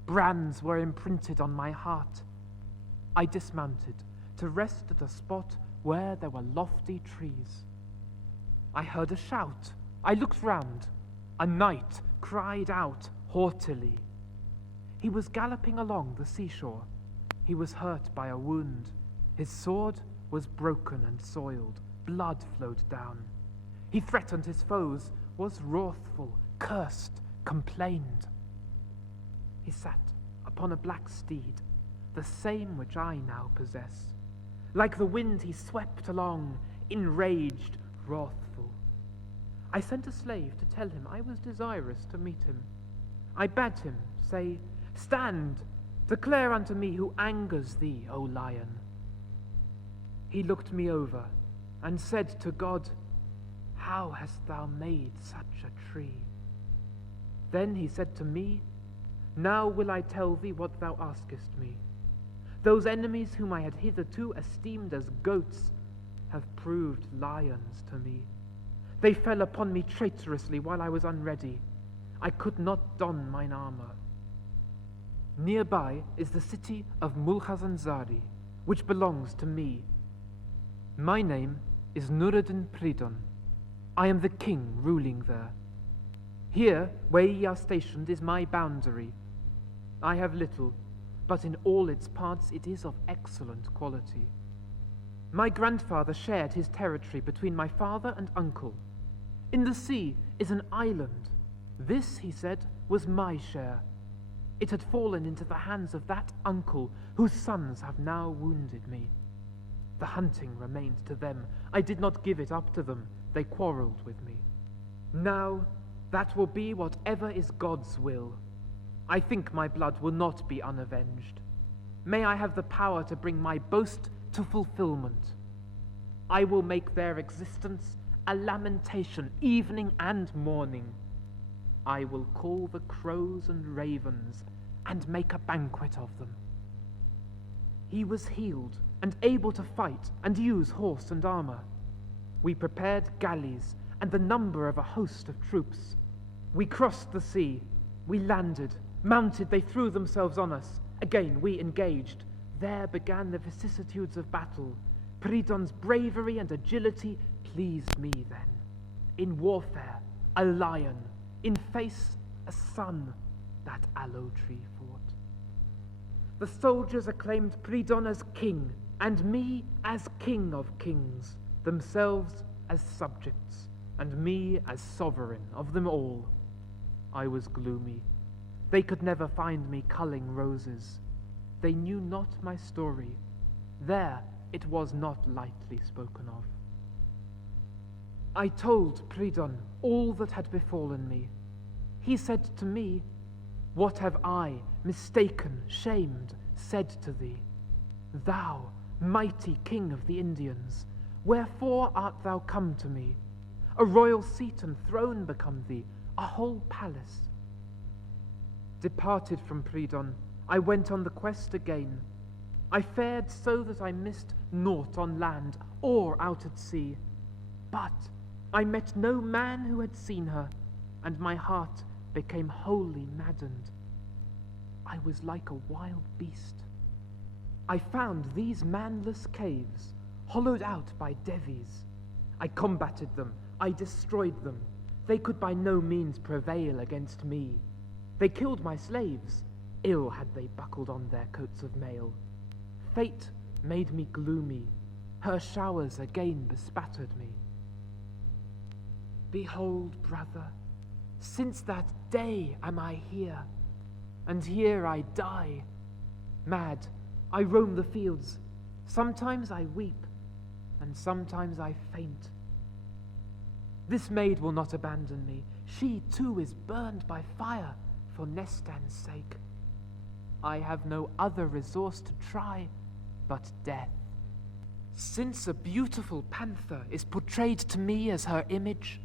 Brands were imprinted on my heart. I dismounted to rest at a spot where there were lofty trees. I heard a shout. I looked round. A knight cried out haughtily. He was galloping along the seashore. He was hurt by a wound. His sword was broken and soiled. Blood flowed down. He threatened his foes, was wrathful, cursed, complained. He sat upon a black steed, the same which I now possess. Like the wind he swept along, enraged, wrathful. I sent a slave to tell him I was desirous to meet him. I bade him say, stand, declare unto me who angers thee, O lion. He looked me over and said to God, how hast thou made such a tree? Then he said to me, now will I tell thee what thou askest me. Those enemies whom I had hitherto esteemed as goats have proved lions to me. They fell upon me traitorously while I was unready. I could not don mine armor. Nearby is the city of Mulhazanzari, which belongs to me. My name is Nuruddin Pridon. I am the king ruling there. Here, where ye are stationed, is my boundary. I have little, but in all its parts it is of excellent quality. My grandfather shared his territory between my father and uncle. In the sea is an island. This, he said, was my share. It had fallen into the hands of that uncle whose sons have now wounded me. The hunting remained to them. I did not give it up to them. They quarrelled with me. Now, that will be whatever is God's will. I think my blood will not be unavenged. May I have the power to bring my boast to fulfillment. I will make their existence a lamentation evening and morning. I will call the crows and ravens and make a banquet of them. He was healed and able to fight and use horse and armor. We prepared galleys and the number of a host of troops. We crossed the sea. We landed. Mounted, they threw themselves on us. Again we engaged. There began the vicissitudes of battle. Pridon's bravery and agility pleased me then. In warfare, a lion. In face, a sun. That aloe tree fought. The soldiers acclaimed Pridon as king, and me as king of kings, themselves as subjects, and me as sovereign of them all. I was gloomy. They could never find me culling roses. They knew not my story. There it was not lightly spoken of. I told Pridon all that had befallen me. He said to me, "What have I, mistaken, shamed, said to thee? Thou, mighty king of the Indians, wherefore art thou come to me? A royal seat and throne become thee, a whole palace." Departed from Pridon, I went on the quest again. I fared so that I missed naught on land or out at sea. But I met no man who had seen her, and my heart became wholly maddened. I was like a wild beast. I found these manless caves, hollowed out by Devis. I combated them, I destroyed them. They could by no means prevail against me. They killed my slaves. Ill had they buckled on their coats of mail. Fate made me gloomy. Her showers again bespattered me. Behold, brother, since that day am I here, and here I die. Mad, I roam the fields. Sometimes I weep, and sometimes I faint. This maid will not abandon me. She too is burned by fire for Nestan's sake. I have no other resource to try but death. Since a beautiful panther is portrayed to me as her image,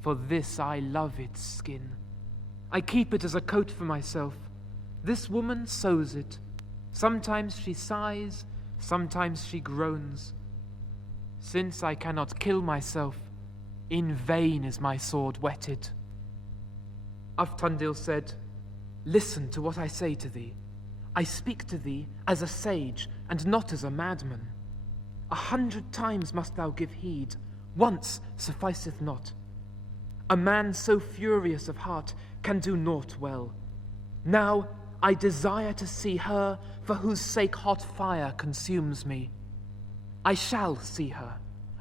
for this I love its skin. I keep it as a coat for myself. This woman sews it. Sometimes she sighs, sometimes she groans. Since I cannot kill myself, in vain is my sword whetted. Uftandil said, "Listen to what I say to thee. I speak to thee as a sage and not as a madman. 100 times must thou give heed, once sufficeth not. A man so furious of heart can do naught well. Now I desire to see her for whose sake hot fire consumes me. I shall see her.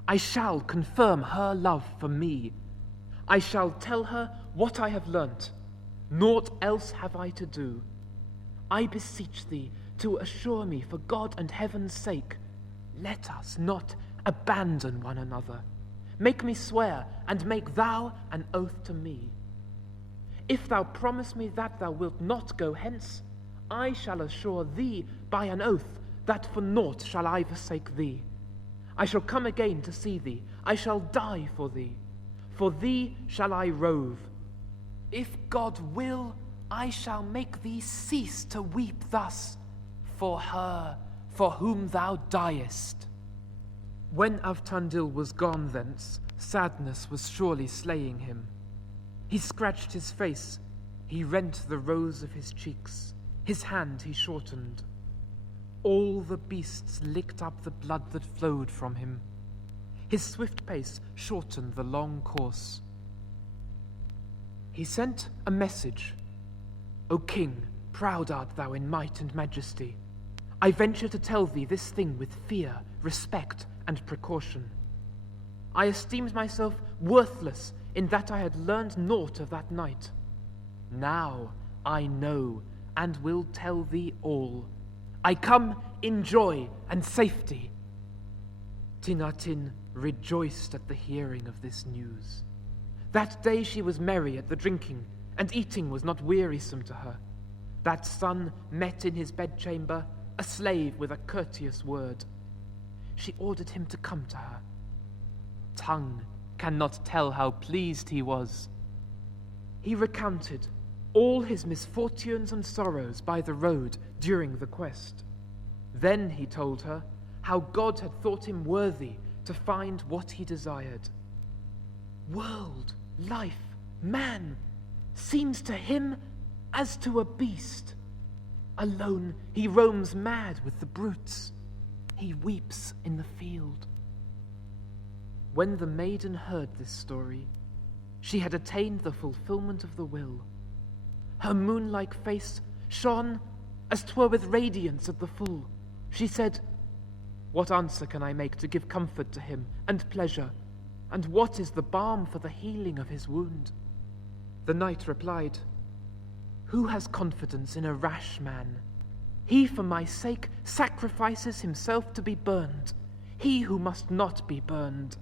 I shall confirm her love for me. I shall tell her what I have learnt. Naught else have I to do. I beseech thee to assure me for God and heaven's sake, let us not abandon one another. Make me swear, and make thou an oath to me. If thou promise me that thou wilt not go hence, I shall assure thee by an oath that for naught shall I forsake thee. I shall come again to see thee. I shall die for thee. For thee shall I rove. If God will, I shall make thee cease to weep thus for her for whom thou diest." When Uftandil was gone thence, sadness was surely slaying him. He scratched his face, he rent the rose of his cheeks, his hand he shortened. All the beasts licked up the blood that flowed from him. His swift pace shortened the long course. He sent a message. "O king, proud art thou in might and majesty. I venture to tell thee this thing with fear, respect, and precaution. I esteemed myself worthless in that I had learned naught of that night. Now I know, and will tell thee all. I come in joy and safety. Tinatin rejoiced at the hearing of this news. That day she was merry at the drinking, and eating was not wearisome to her. That son met in his bedchamber a slave with a courteous word. She ordered him to come to her. Tongue cannot tell how pleased he was. He recounted all his misfortunes and sorrows by the road during the quest. Then he told her how God had thought him worthy to find what he desired. World, life, man, seems to him as to a beast. Alone he roams mad with the brutes. He weeps in the field. When the maiden heard this story, she had attained the fulfillment of the will. Her moon-like face shone as 'twere with radiance at the full. She said, "What answer can I make to give comfort to him and pleasure? And what is the balm for the healing of his wound?" The knight replied, "Who has confidence in a rash man? He for my sake sacrifices himself to be burned, he who must not be burned.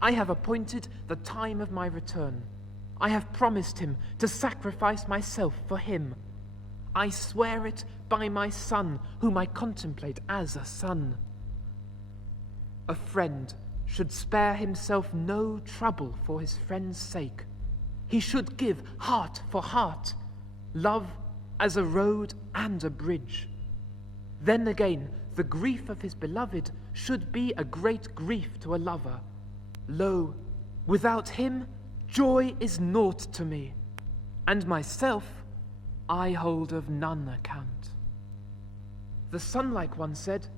I have appointed the time of my return. I have promised him to sacrifice myself for him. I swear it by my son, whom I contemplate as a son. A friend should spare himself no trouble for his friend's sake. He should give heart for heart, love as a road and a bridge. Then again, the grief of his beloved should be a great grief to a lover. Lo, without him, joy is naught to me, and myself I hold of none account." The sun-like one said,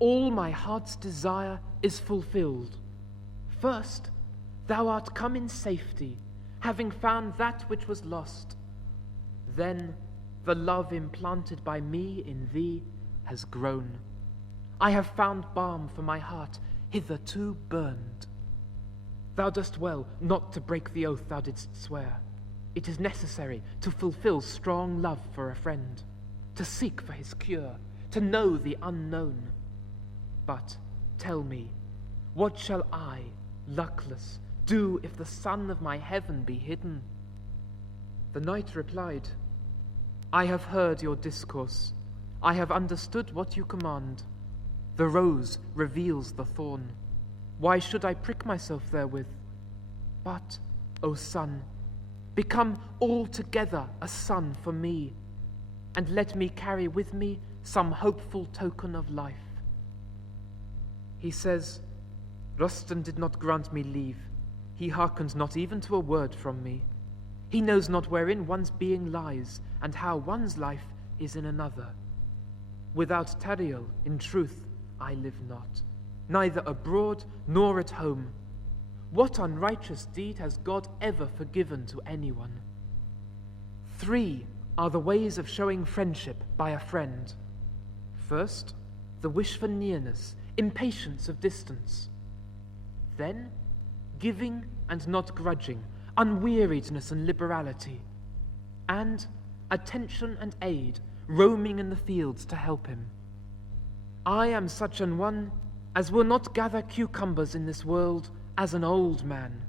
"All my heart's desire is fulfilled. First, thou art come in safety, having found that which was lost. Then the love implanted by me in thee has grown. I have found balm for my heart, hitherto burned. Thou dost well not to break the oath thou didst swear. It is necessary to fulfill strong love for a friend, to seek for his cure, to know the unknown. But tell me, what shall I, luckless, do if the sun of my heaven be hidden?" The knight replied, "I have heard your discourse. I have understood what you command. The rose reveals the thorn. Why should I prick myself therewith? But, O sun, become altogether a sun for me, and let me carry with me some hopeful token of life." He says, "Rustum did not grant me leave. He hearkened not even to a word from me. He knows not wherein one's being lies, and how one's life is in another. Without Tariel, in truth, I live not, neither abroad nor at home. What unrighteous deed has God ever forgiven to anyone? 3 are the ways of showing friendship by a friend. First, the wish for nearness, impatience of distance. Then, giving and not grudging, unweariedness and liberality. And attention and aid, roaming in the fields to help him. I am such an one as will not gather cucumbers in this world as an old man,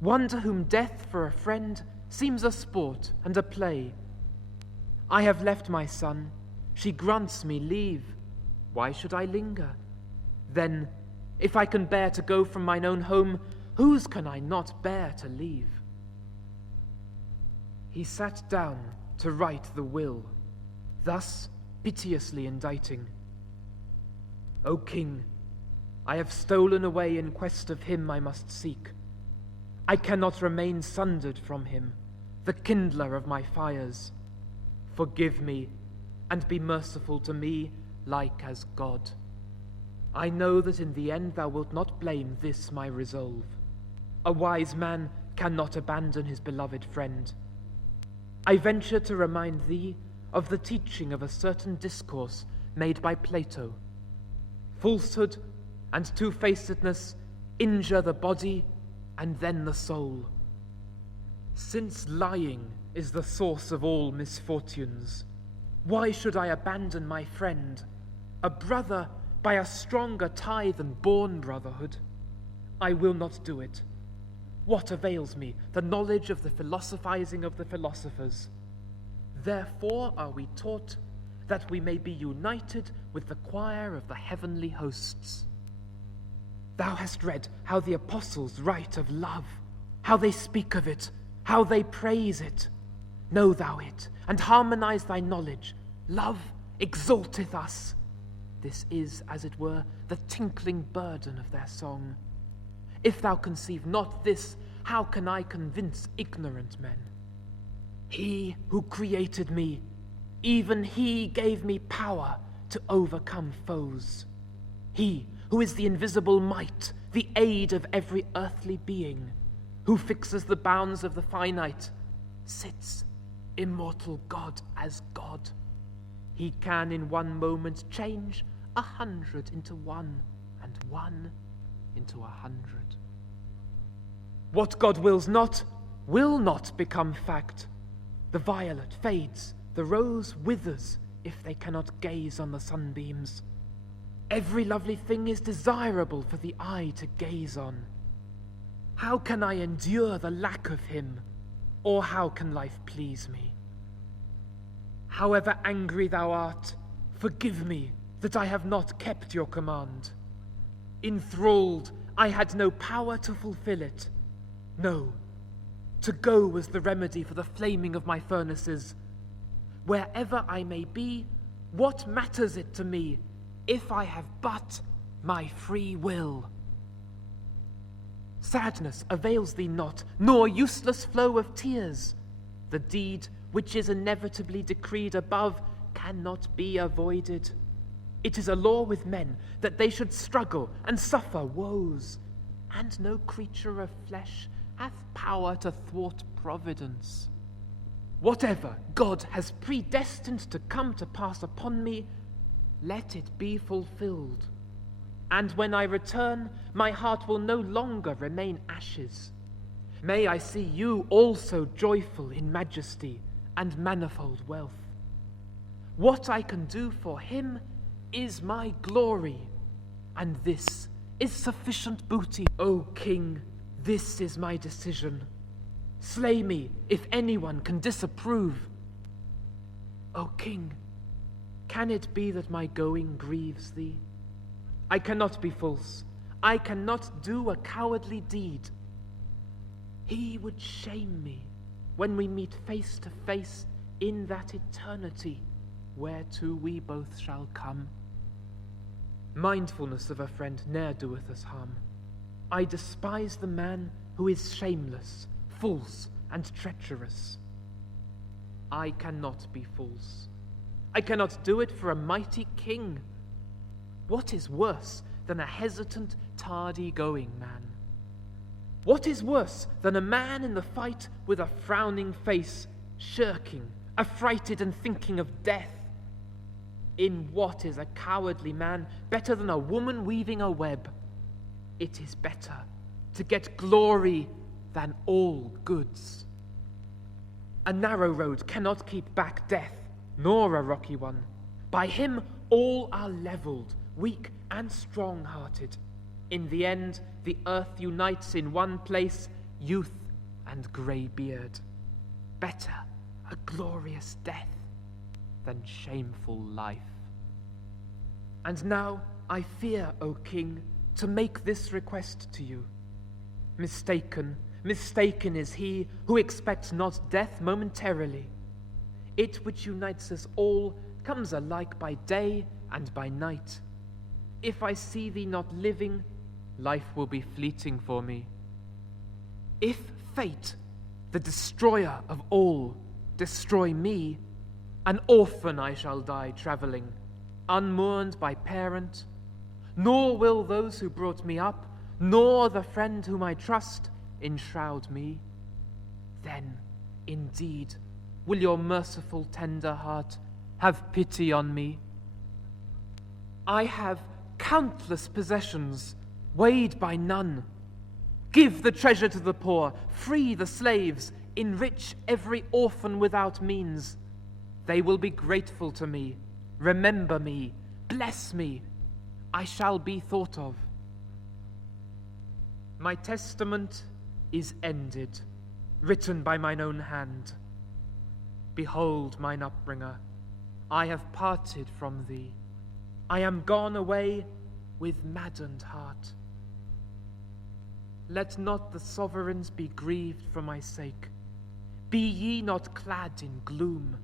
one to whom death for a friend seems a sport and a play. I have left my son, she grants me leave. Why should I linger? Then, if I can bear to go from mine own home, whose can I not bear to leave?" He sat down to write the will, thus piteously inditing, "O king, I have stolen away in quest of him I must seek. I cannot remain sundered from him, the kindler of my fires. Forgive me, and be merciful to me, like as God. I know that in the end thou wilt not blame this my resolve. A wise man cannot abandon his beloved friend. I venture to remind thee of the teaching of a certain discourse made by Plato. Falsehood and two-facedness injure the body and then the soul. Since lying is the source of all misfortunes, why should I abandon my friend, a brother by a stronger tie than born brotherhood? I will not do it. What avails me the knowledge of the philosophizing of the philosophers? Therefore are we taught, that we may be united with the choir of the heavenly hosts. Thou hast read how the apostles write of love, how they speak of it, how they praise it. Know thou it, and harmonize thy knowledge. Love exalteth us. This is, as it were, the tinkling burden of their song. If thou conceive not this, how can I convince ignorant men? He who created me, even he gave me power to overcome foes. He who is the invisible might, the aid of every earthly being, who fixes the bounds of the finite, sits, immortal God as God. He can in one moment change 100 into one, and 1 into 100. What God wills not, will not become fact. The violet fades, the rose withers, if they cannot gaze on the sunbeams. Every lovely thing is desirable for the eye to gaze on. How can I endure the lack of him, or how can life please me? However angry thou art, forgive me that I have not kept your command. Enthralled, I had no power to fulfill it. No, to go was the remedy for the flaming of my furnaces. Wherever I may be, what matters it to me, if I have but my free will? Sadness avails thee not, nor useless flow of tears. The deed which is inevitably decreed above cannot be avoided. It is a law with men that they should struggle and suffer woes, and no creature of flesh hath power to thwart providence. Whatever God has predestined to come to pass upon me, let it be fulfilled. And when I return, my heart will no longer remain ashes. May I see you also joyful in majesty and manifold wealth. What I can do for him is my glory, and this is sufficient booty. O King, this is my decision. Slay me if anyone can disapprove. O King, can it be that my going grieves thee? I cannot be false. I cannot do a cowardly deed. He would shame me when we meet face to face in that eternity whereto we both shall come. Mindfulness of a friend ne'er doeth us harm. I despise the man who is shameless, false, and treacherous. I cannot be false. I cannot do it for a mighty king. What is worse than a hesitant, tardy-going man? What is worse than a man in the fight with a frowning face, shirking, affrighted and thinking of death? In what is a cowardly man better than a woman weaving a web? It is better to get glory than all goods. A narrow road cannot keep back death, nor a rocky one. By him all are levelled, weak and strong-hearted. In the end, the earth unites in one place, youth and grey beard. Better a glorious death than shameful life. And now I fear, O King, to make this request to you. Mistaken is he who expects not death momentarily. It which unites us all comes alike by day and by night. If I see thee not living, life will be fleeting for me. If fate, the destroyer of all, destroy me, an orphan I shall die travelling, unmourned by parent, nor will those who brought me up, nor the friend whom I trust, enshroud me. Then, indeed, will your merciful tender heart have pity on me. I have countless possessions, weighed by none. Give the treasure to the poor, free the slaves, enrich every orphan without means. They will be grateful to me, remember me, bless me. I shall be thought of. My testament is ended, written by mine own hand. Behold, mine upbringer, I have parted from thee. I am gone away with maddened heart. Let not the sovereigns be grieved for my sake. Be ye not clad in gloom,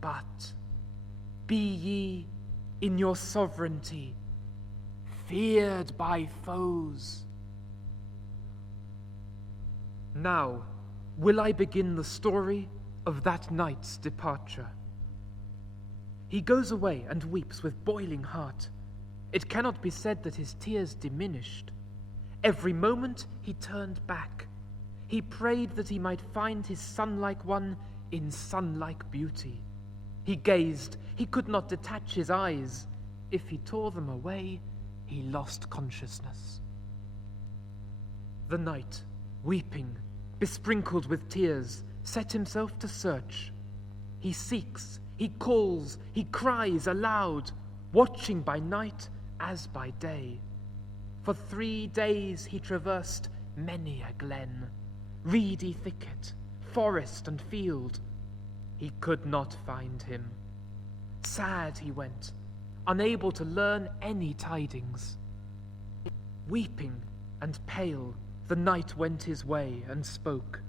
but be ye in your sovereignty, feared by foes. Now will I begin the story of that night's departure. He goes away and weeps with boiling heart. It cannot be said that his tears diminished. Every moment he turned back. He prayed that he might find his son-like one in sun-like beauty. He gazed, he could not detach his eyes. If he tore them away, he lost consciousness. The knight, weeping, besprinkled with tears, set himself to search. He seeks, he calls, he cries aloud, watching by night as by day. For 3 days he traversed many a glen, reedy thicket, forest and field. He could not find him. Sad he went, unable to learn any tidings. Weeping and pale, the knight went his way and spoke.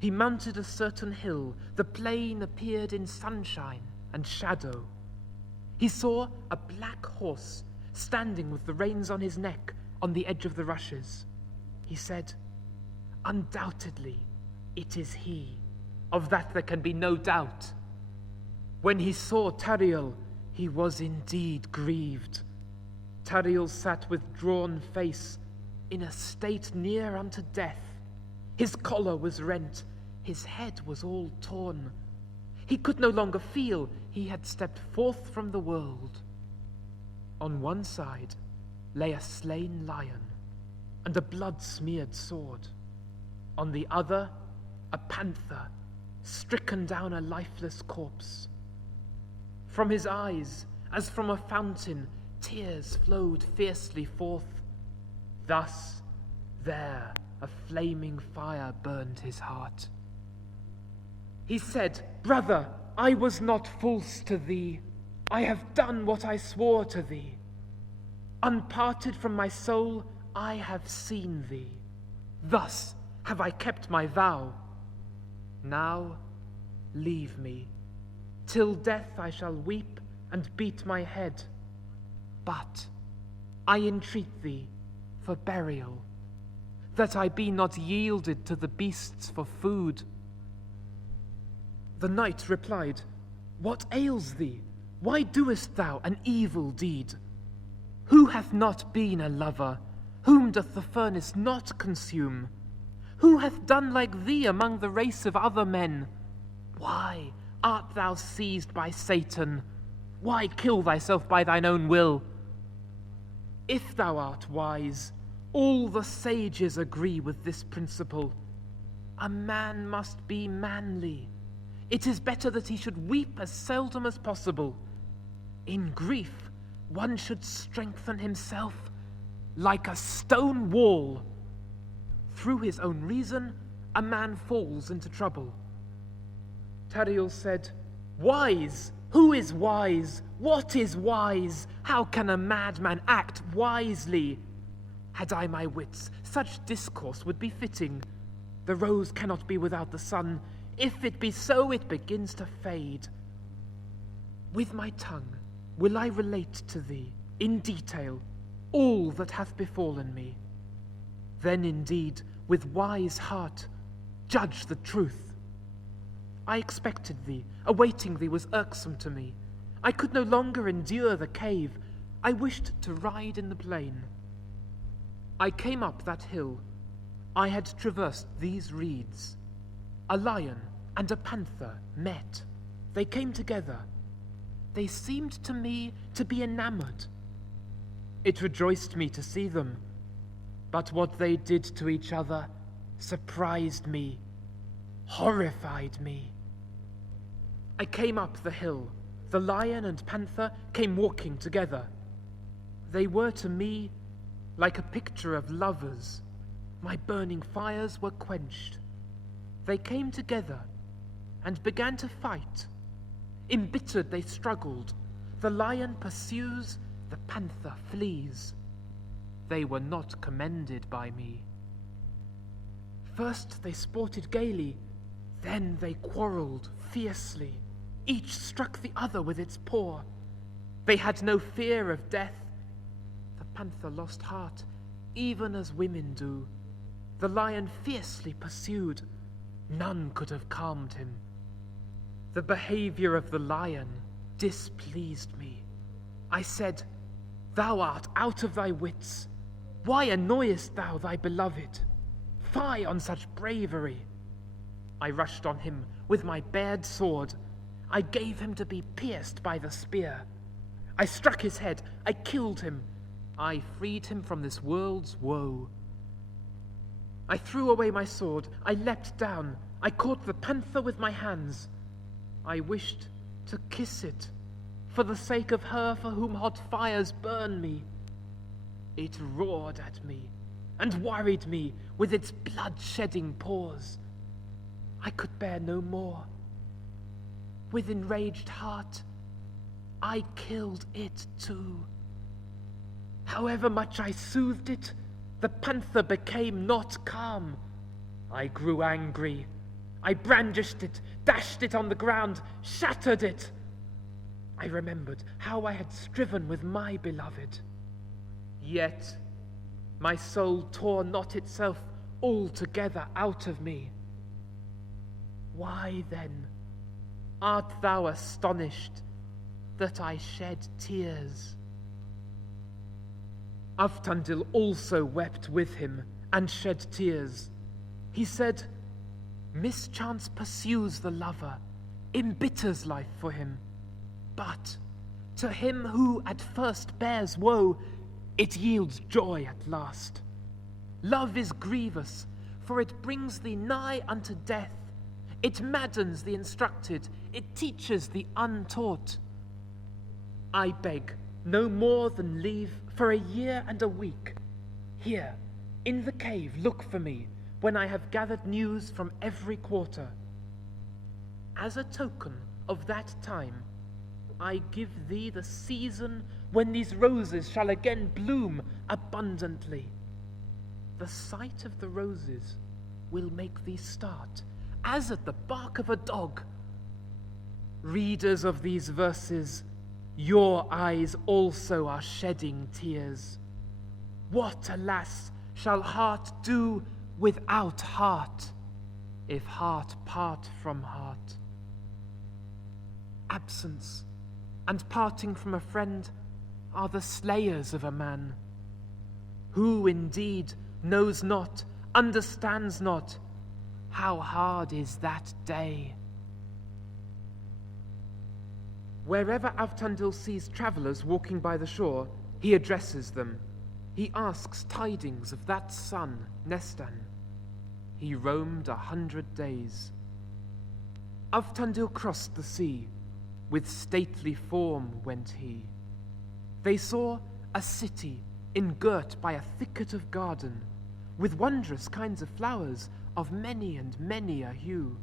He mounted a certain hill. The plain appeared in sunshine and shadow. He saw a black horse standing with the reins on his neck on the edge of the rushes. He said, "Undoubtedly, it is he. Of that there can be no doubt." When he saw Tariel, he was indeed grieved. Tariel sat with drawn face, in a state near unto death. His collar was rent, his head was all torn. He could no longer feel he had stepped forth from the world. On one side lay a slain lion and a blood-smeared sword. On the other, a panther, stricken down a lifeless corpse. From his eyes, as from a fountain, tears flowed fiercely forth. Thus, there, a flaming fire burned his heart. He said, "Brother, I was not false to thee. I have done what I swore to thee. Unparted from my soul, I have seen thee. Thus have I kept my vow. Now, leave me. Till death I shall weep and beat my head. But I entreat thee for burial, that I be not yielded to the beasts for food." The knight replied, "What ails thee? Why doest thou an evil deed? Who hath not been a lover? Whom doth the furnace not consume? Who hath done like thee among the race of other men? Why art thou seized by Satan? Why kill thyself by thine own will? If thou art wise, all the sages agree with this principle. A man must be manly. It is better that he should weep as seldom as possible. In grief, one should strengthen himself like a stone wall. Through his own reason, a man falls into trouble." Tariel said, "Wise? Who is wise? What is wise? How can a madman act wisely? Had I my wits, such discourse would be fitting. The rose cannot be without the sun. If it be so, it begins to fade. With my tongue will I relate to thee, in detail, all that hath befallen me. Then indeed, with wise heart, judge the truth. I expected thee, awaiting thee was irksome to me. I could no longer endure the cave. I wished to ride in the plain. I came up that hill. I had traversed these reeds. A lion and a panther met. They came together. They seemed to me to be enamored. It rejoiced me to see them, but what they did to each other surprised me. horrified me. I came up the hill. The lion and panther came walking together. They were to me like a picture of lovers. My burning fires were quenched. They came together and began to fight. Embittered they struggled. The lion pursues, the panther flees. They were not commended by me. First they sported gaily, then they quarreled fiercely. Each struck the other with its paw. They had no fear of death. The panther lost heart, even as women do. The lion fiercely pursued. None could have calmed him. The behavior of the lion displeased me. I said, "Thou art out of thy wits. Why annoyest thou thy beloved? Fie on such bravery!" I rushed on him with my bared sword. I gave him to be pierced by the spear. I struck his head. I killed him. I freed him from this world's woe. I threw away my sword. I leapt down. I caught the panther with my hands. I wished to kiss it, for the sake of her for whom hot fires burn me. It roared at me and worried me with its blood-shedding paws. I could bear no more. With enraged heart, I killed it too. However much I soothed it, the panther became not calm. I grew angry. I brandished it, dashed it on the ground, shattered it. I remembered how I had striven with my beloved. Yet my soul tore not itself altogether out of me. Why then art thou astonished that I shed tears? Avtandil also wept with him and shed tears. He said, "Mischance pursues the lover, embitters life for him. But to him who at first bears woe, it yields joy at last. Love is grievous, for it brings thee nigh unto death. It maddens the instructed, it teaches the untaught. I beg no more than leave for a year and a week. Here, in the cave, look for me, when I have gathered news from every quarter. As a token of that time, I give thee the season when these roses shall again bloom abundantly. The sight of the roses will make thee start, as at the bark of a dog. Readers of these verses, your eyes also are shedding tears. What, alas, shall heart do without heart, if heart part from heart? Absence and parting from a friend are the slayers of a man. Who indeed knows not, understands not, how hard is that day? Wherever Avtandil sees travelers walking by the shore, he addresses them. He asks tidings of that son, Nestan. He roamed 100 days. Avtandil crossed the sea. With stately form went he. They saw a city engirt by a thicket of garden, with wondrous kinds of flowers of many and many a hue.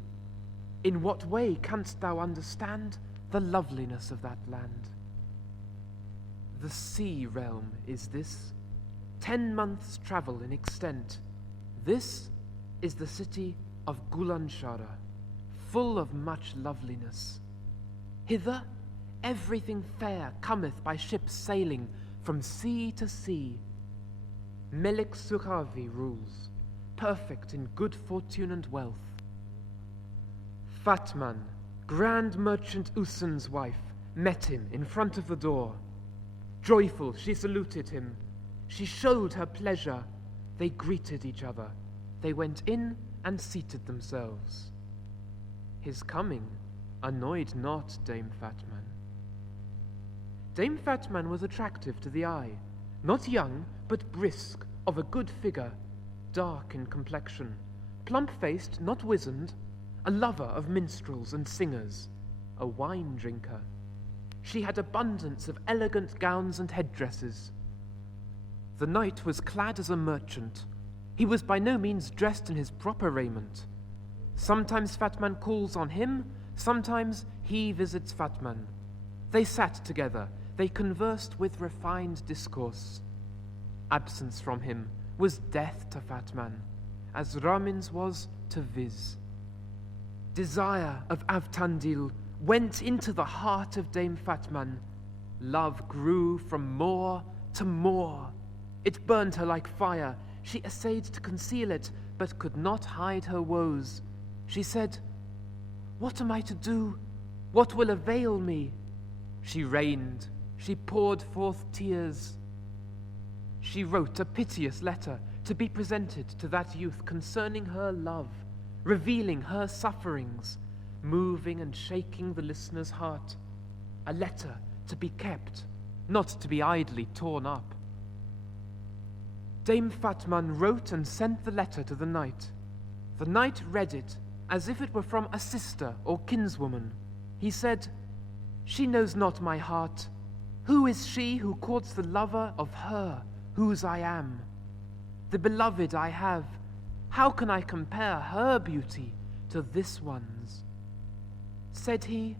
In what way canst thou understand the loveliness of that land? The sea realm is this, 10 months' travel in extent. This is the city of Gulanshara, full of much loveliness. Hither everything fair cometh by ships sailing from sea to sea. Melik Suravi rules, perfect in good fortune and wealth. Fatman, grand merchant Usan's wife, met him in front of the door. Joyful, she saluted him. She showed her pleasure. They greeted each other. They went in and seated themselves. His coming annoyed not Dame Fatman. Dame Fatman was attractive to the eye, not young, but brisk, of a good figure, dark in complexion, plump-faced, not wizened, a lover of minstrels and singers, a wine drinker. She had abundance of elegant gowns and headdresses. The knight was clad as a merchant. He was by no means dressed in his proper raiment. Sometimes Fatman calls on him, sometimes he visits Fatman. They sat together, they conversed with refined discourse. Absence from him was death to Fatman, as Ramin's was to Viz. Desire of Avtandil went into the heart of Dame Fatman. Love grew from more to more. It burned her like fire. She essayed to conceal it, but could not hide her woes. She said, "What am I to do? What will avail me?" She reigned. She poured forth tears. She wrote a piteous letter to be presented to that youth concerning her love, revealing her sufferings, moving and shaking the listener's heart. A letter to be kept, not to be idly torn up. Dame Fatman wrote and sent the letter to the knight. The knight read it as if it were from a sister or kinswoman. He said, "She knows not my heart. Who is she who courts the lover of her whose I am? The beloved I have, how can I compare her beauty to this one's?" Said he,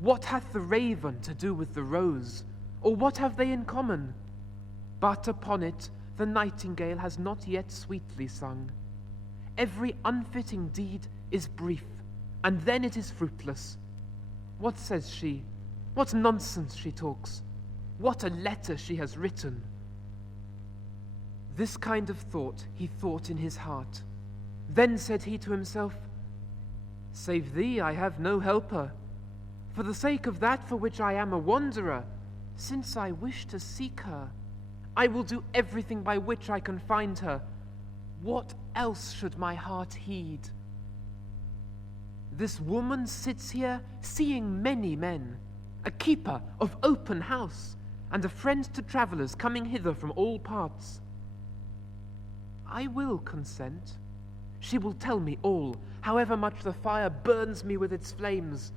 "What hath the raven to do with the rose, or what have they in common? But upon it the nightingale has not yet sweetly sung. Every unfitting deed is brief, and then it is fruitless. What says she? What nonsense she talks! What a letter she has written!" This kind of thought he thought in his heart. Then said he to himself, "Save thee I have no helper. For the sake of that for which I am a wanderer, since I wish to seek her, I will do everything by which I can find her. What else should my heart heed? This woman sits here seeing many men, a keeper of open house, and a friend to travellers coming hither from all parts. I will consent. She will tell me all, however much the fire burns me with its flames.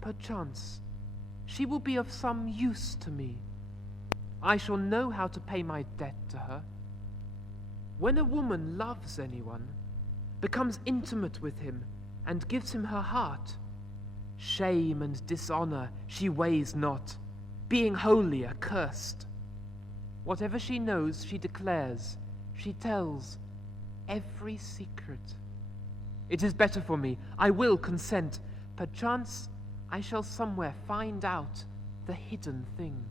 Perchance she will be of some use to me. I shall know how to pay my debt to her. When a woman loves anyone, becomes intimate with him, and gives him her heart, shame and dishonor she weighs not, being wholly accursed. Whatever she knows, she declares, she tells, every secret. It is better for me, I will consent. Perchance I shall somewhere find out the hidden thing."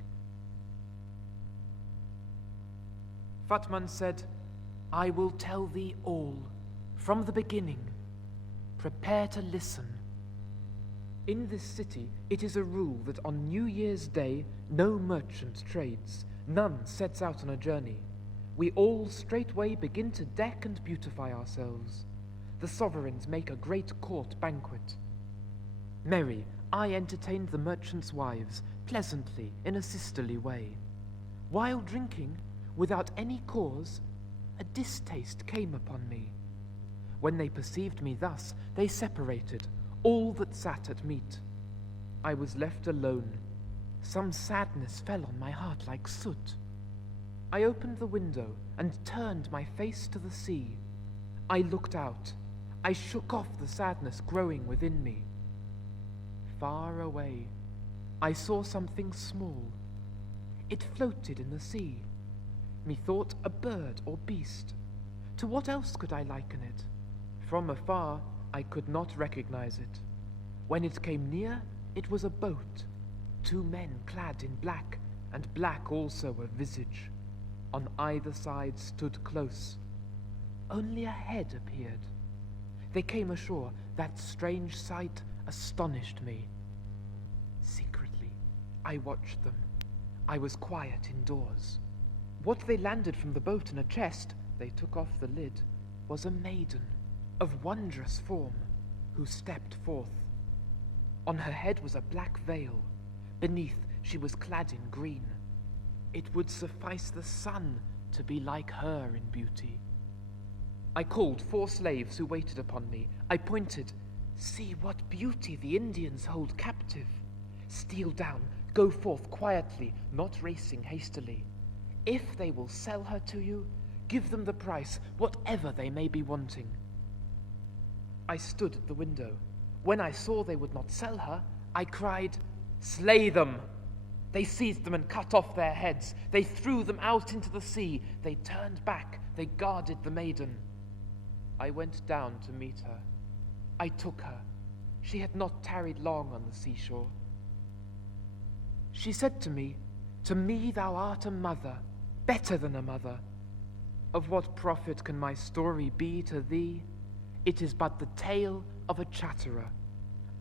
Fatman said, "I will tell thee all, from the beginning. Prepare to listen. In this city it is a rule that on New Year's Day no merchant trades, none sets out on a journey. We all straightway begin to deck and beautify ourselves. The sovereigns make a great court banquet. Merry, I entertained the merchants' wives pleasantly in a sisterly way. While drinking, without any cause, a distaste came upon me. When they perceived me thus, they separated, all that sat at meat. I was left alone. Some sadness fell on my heart like soot. I opened the window and turned my face to the sea. I looked out. I shook off the sadness growing within me. Far away, I saw something small. It floated in the sea. Methought a bird or beast. To what else could I liken it? From afar, I could not recognize it. When it came near, it was a boat. 2 men clad in black, and black also a visage. On either side stood close. Only a head appeared. They came ashore. That strange sight astonished me. Secretly, I watched them. I was quiet indoors. What they landed from the boat in a chest, they took off the lid, was a maiden of wondrous form who stepped forth. On her head was a black veil. Beneath, she was clad in green. It would suffice the sun to be like her in beauty. I called 4 slaves who waited upon me. I pointed. See what beauty the Indians hold captive. Steal down, go forth quietly, not racing hastily. If they will sell her to you, give them the price, whatever they may be wanting. I stood at the window. When I saw they would not sell her, I cried, Slay them! They seized them and cut off their heads. They threw them out into the sea. They turned back. They guarded the maiden. I went down to meet her. I took her. She had not tarried long on the seashore. She said to me thou art a mother, better than a mother. Of what profit can my story be to thee? It is but the tale of a chatterer.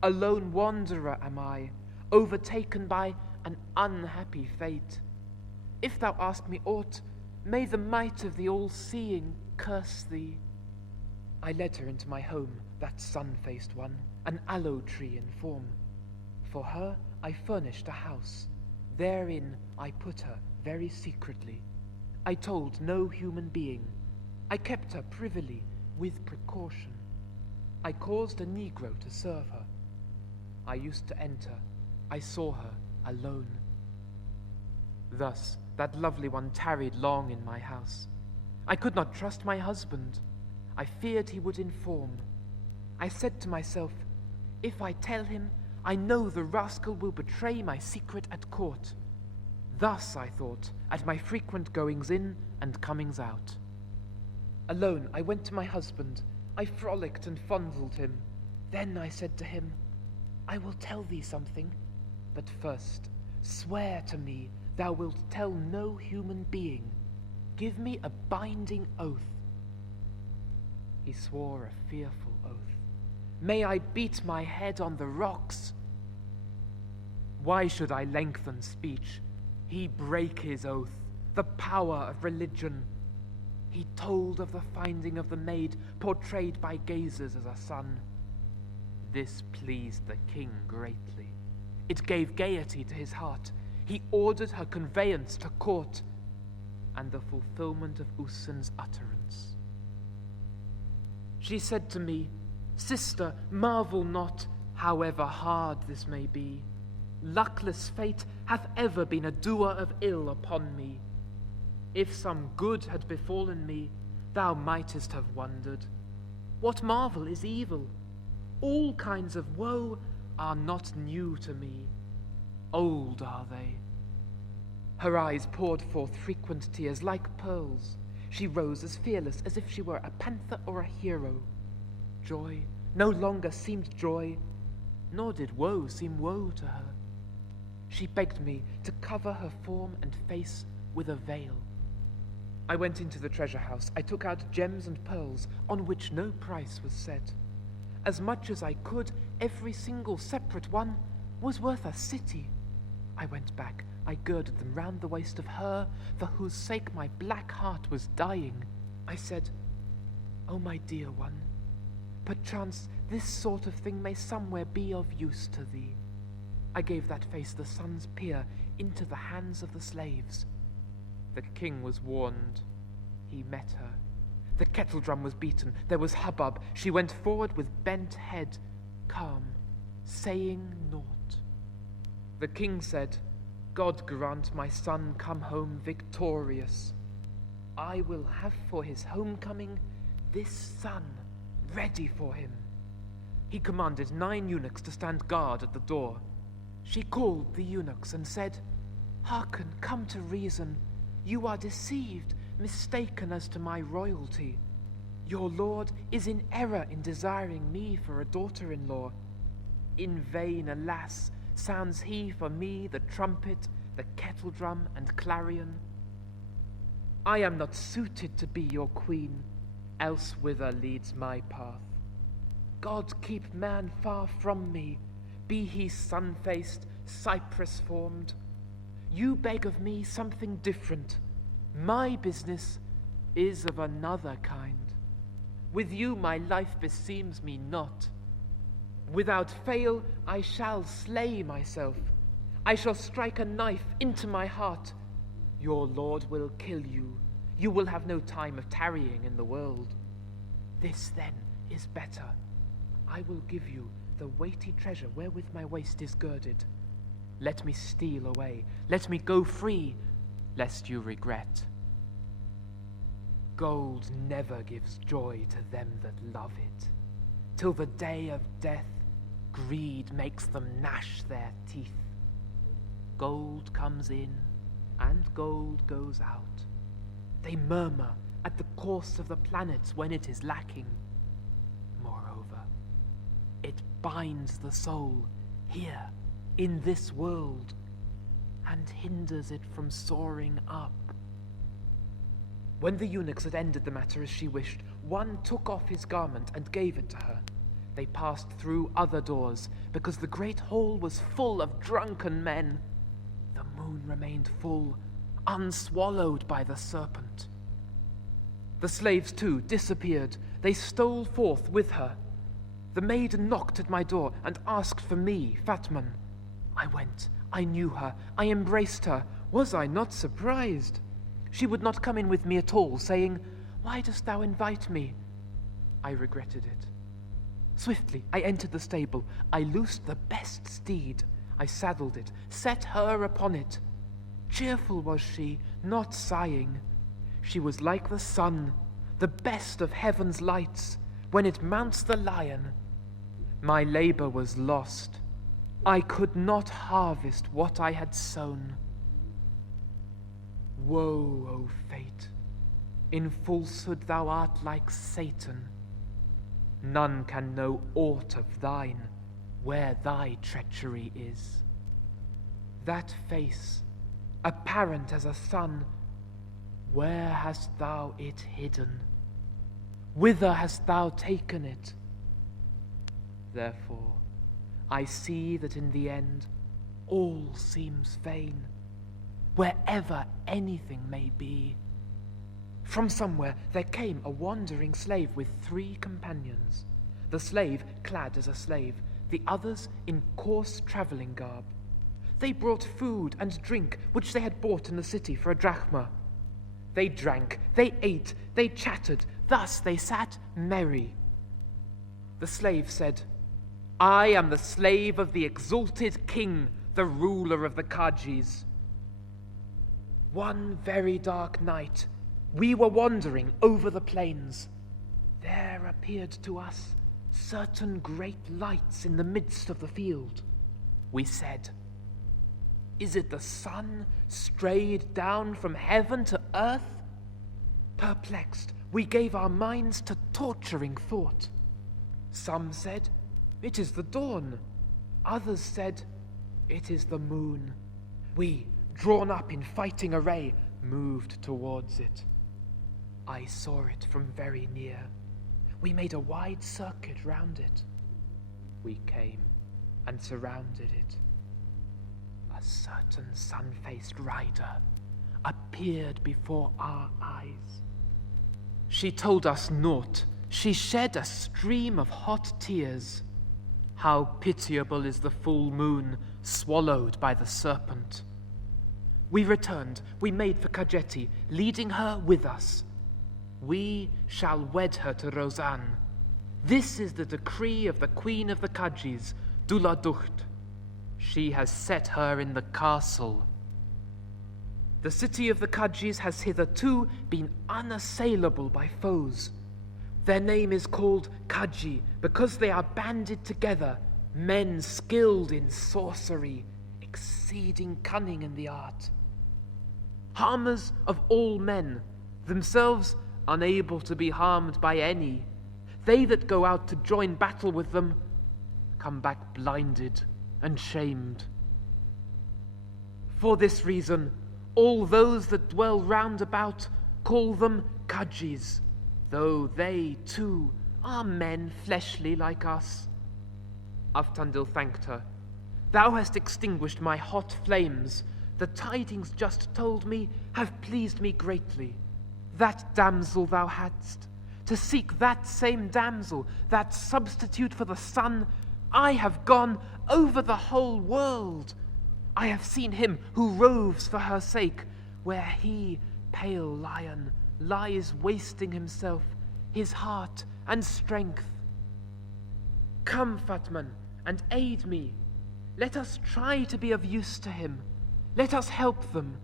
A lone wanderer am I, overtaken by an unhappy fate. If thou ask me aught, may the might of the all-seeing curse thee. I led her into my home, that sun-faced one, an aloe tree in form. For her I furnished a house. Therein I put her very secretly. I told no human being. I kept her privily, with precaution. I caused a Negro to serve her. I used to enter. I saw her alone. Thus that lovely one tarried long in my house. I could not trust my husband. I feared he would inform. I said to myself, if I tell him, I know the rascal will betray my secret at court. Thus, I thought, at my frequent goings in and comings out. Alone, I went to my husband. I frolicked and fondled him. Then I said to him, I will tell thee something, but first, swear to me thou wilt tell no human being. Give me a binding oath. He swore a fearful oath. May I beat my head on the rocks. Why should I lengthen speech? He brake his oath, the power of religion. He told of the finding of the maid, portrayed by gazers as a son. This pleased the king greatly. It gave gaiety to his heart. He ordered her conveyance to court, and the fulfillment of Usen's utterance. She said to me, Sister, marvel not, however hard this may be. Luckless fate hath ever been a doer of ill upon me. If some good had befallen me, thou mightest have wondered. What marvel is evil? All kinds of woe are not new to me. Old are they. Her eyes poured forth frequent tears like pearls. She rose as fearless as if she were a panther or a hero. Joy no longer seemed joy, nor did woe seem woe to her. She begged me to cover her form and face with a veil. I went into the treasure house. I took out gems and pearls on which no price was set. As much as I could, every single separate one was worth a city. I went back. I girded them round the waist of her for whose sake my black heart was dying. I said, O my dear one, perchance this sort of thing may somewhere be of use to thee. I gave that face the sun's peer into the hands of the slaves. The king was warned. He met her. The kettle drum was beaten. There was hubbub. She went forward with bent head, calm, saying naught. The king said, God grant my son come home victorious. I will have for his homecoming this son ready for him. He commanded 9 eunuchs to stand guard at the door. She called the eunuchs and said, Hearken, come to reason. You are deceived, mistaken as to my royalty. Your lord is in error in desiring me for a daughter-in-law. In vain, alas, sounds he for me the trumpet, the kettle-drum, and clarion. I am not suited to be your queen, else whither leads my path? God keep man far from me, be he sun-faced, cypress-formed. You beg of me something different. My business is of another kind. With you my life beseems me not. Without fail I shall slay myself. I shall strike a knife into my heart. Your lord will kill you. You will have no time of tarrying in the world. This then is better. I will give you the weighty treasure wherewith my waist is girded. Let me steal away, let me go free, lest you regret. Gold never gives joy to them that love it. Till the day of death, greed makes them gnash their teeth. Gold comes in, and gold goes out. They murmur at the course of the planets when it is lacking. Moreover, it binds the soul here, in this world, and hinders it from soaring up. When the eunuchs had ended the matter as she wished, one took off his garment and gave it to her. They passed through other doors, because the great hall was full of drunken men. The moon remained full, unswallowed by the serpent. The slaves, too, disappeared. They stole forth with her. The maid knocked at my door and asked for me, Fatman. I went. I knew her. I embraced her. Was I not surprised? She would not come in with me at all, saying, "Why dost thou invite me?" I regretted it. Swiftly I entered the stable. I loosed the best steed. I saddled it, set her upon it. Cheerful was she, not sighing. She was like the sun, the best of heaven's lights, when it mounts the lion. My labor was lost. I could not harvest what I had sown. Woe, O fate! In falsehood thou art like Satan. None can know aught of thine, where thy treachery is. That face, apparent as a sun, where hast thou it hidden? Whither hast thou taken it? Therefore, I see that in the end all seems vain, wherever anything may be. From somewhere there came a wandering slave with 3 companions, the slave clad as a slave, the others in coarse travelling garb. They brought food and drink which they had bought in the city for a drachma. They drank, they ate, they chattered, thus they sat merry. The slave said, "I am the slave of the exalted king, the ruler of the Kajis. One very dark night, we were wandering over the plains. There appeared to us certain great lights in the midst of the field. We said, 'Is it the sun strayed down from heaven to earth?' Perplexed, we gave our minds to torturing thought. Some said, 'It is the dawn.' Others said, 'It is the moon.' We, drawn up in fighting array, moved towards it. I saw it from very near. We made a wide circuit round it. We came and surrounded it. A certain sun-faced rider appeared before our eyes. She told us naught. She shed a stream of hot tears. How pitiable is the full moon swallowed by the serpent. We returned. We made for Kajeti, leading her with us. We shall wed her to Rozan. This is the decree of the queen of the Kajis, Duladucht. She has set her in the castle. The city of the Kajis has hitherto been unassailable by foes. Their name is called Kaji because they are banded together, men skilled in sorcery, exceeding cunning in the art. Harmers of all men, themselves unable to be harmed by any. They that go out to join battle with them come back blinded and shamed. For this reason, all those that dwell round about call them Kajis, though they, too, are men fleshly like us. Aftandil thanked her. Thou hast extinguished my hot flames. The tidings just told me have pleased me greatly. That damsel thou hadst, to seek that same damsel, that substitute for the sun, I have gone over the whole world. I have seen him who roves for her sake, where he, pale lion, lies wasting himself, his heart and strength. Come, Fatman, and aid me. Let us try to be of use to him. Let us help them.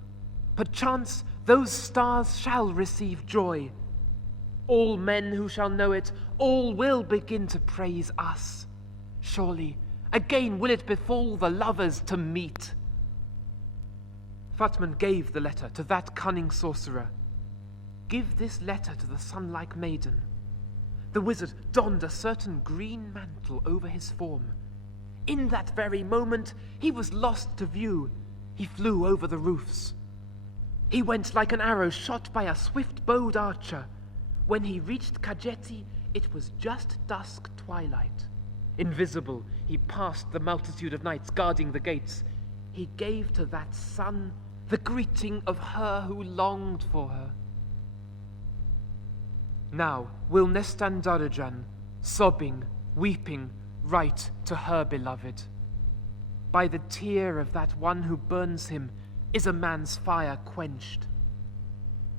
Perchance those stars shall receive joy. All men who shall know it, all will begin to praise us. Surely, again will it befall the lovers to meet. Fatman gave the letter to that cunning sorcerer. Give this letter to the sun-like maiden. The wizard donned a certain green mantle over his form. In that very moment, he was lost to view. He flew over the roofs. He went like an arrow shot by a swift-bowed archer. When he reached Kajeti, it was just dusk twilight. Invisible, he passed the multitude of knights guarding the gates. He gave to that sun the greeting of her who longed for her. Now will Nestandarajan, sobbing, weeping, write to her beloved. By the tear of that one who burns him is a man's fire quenched.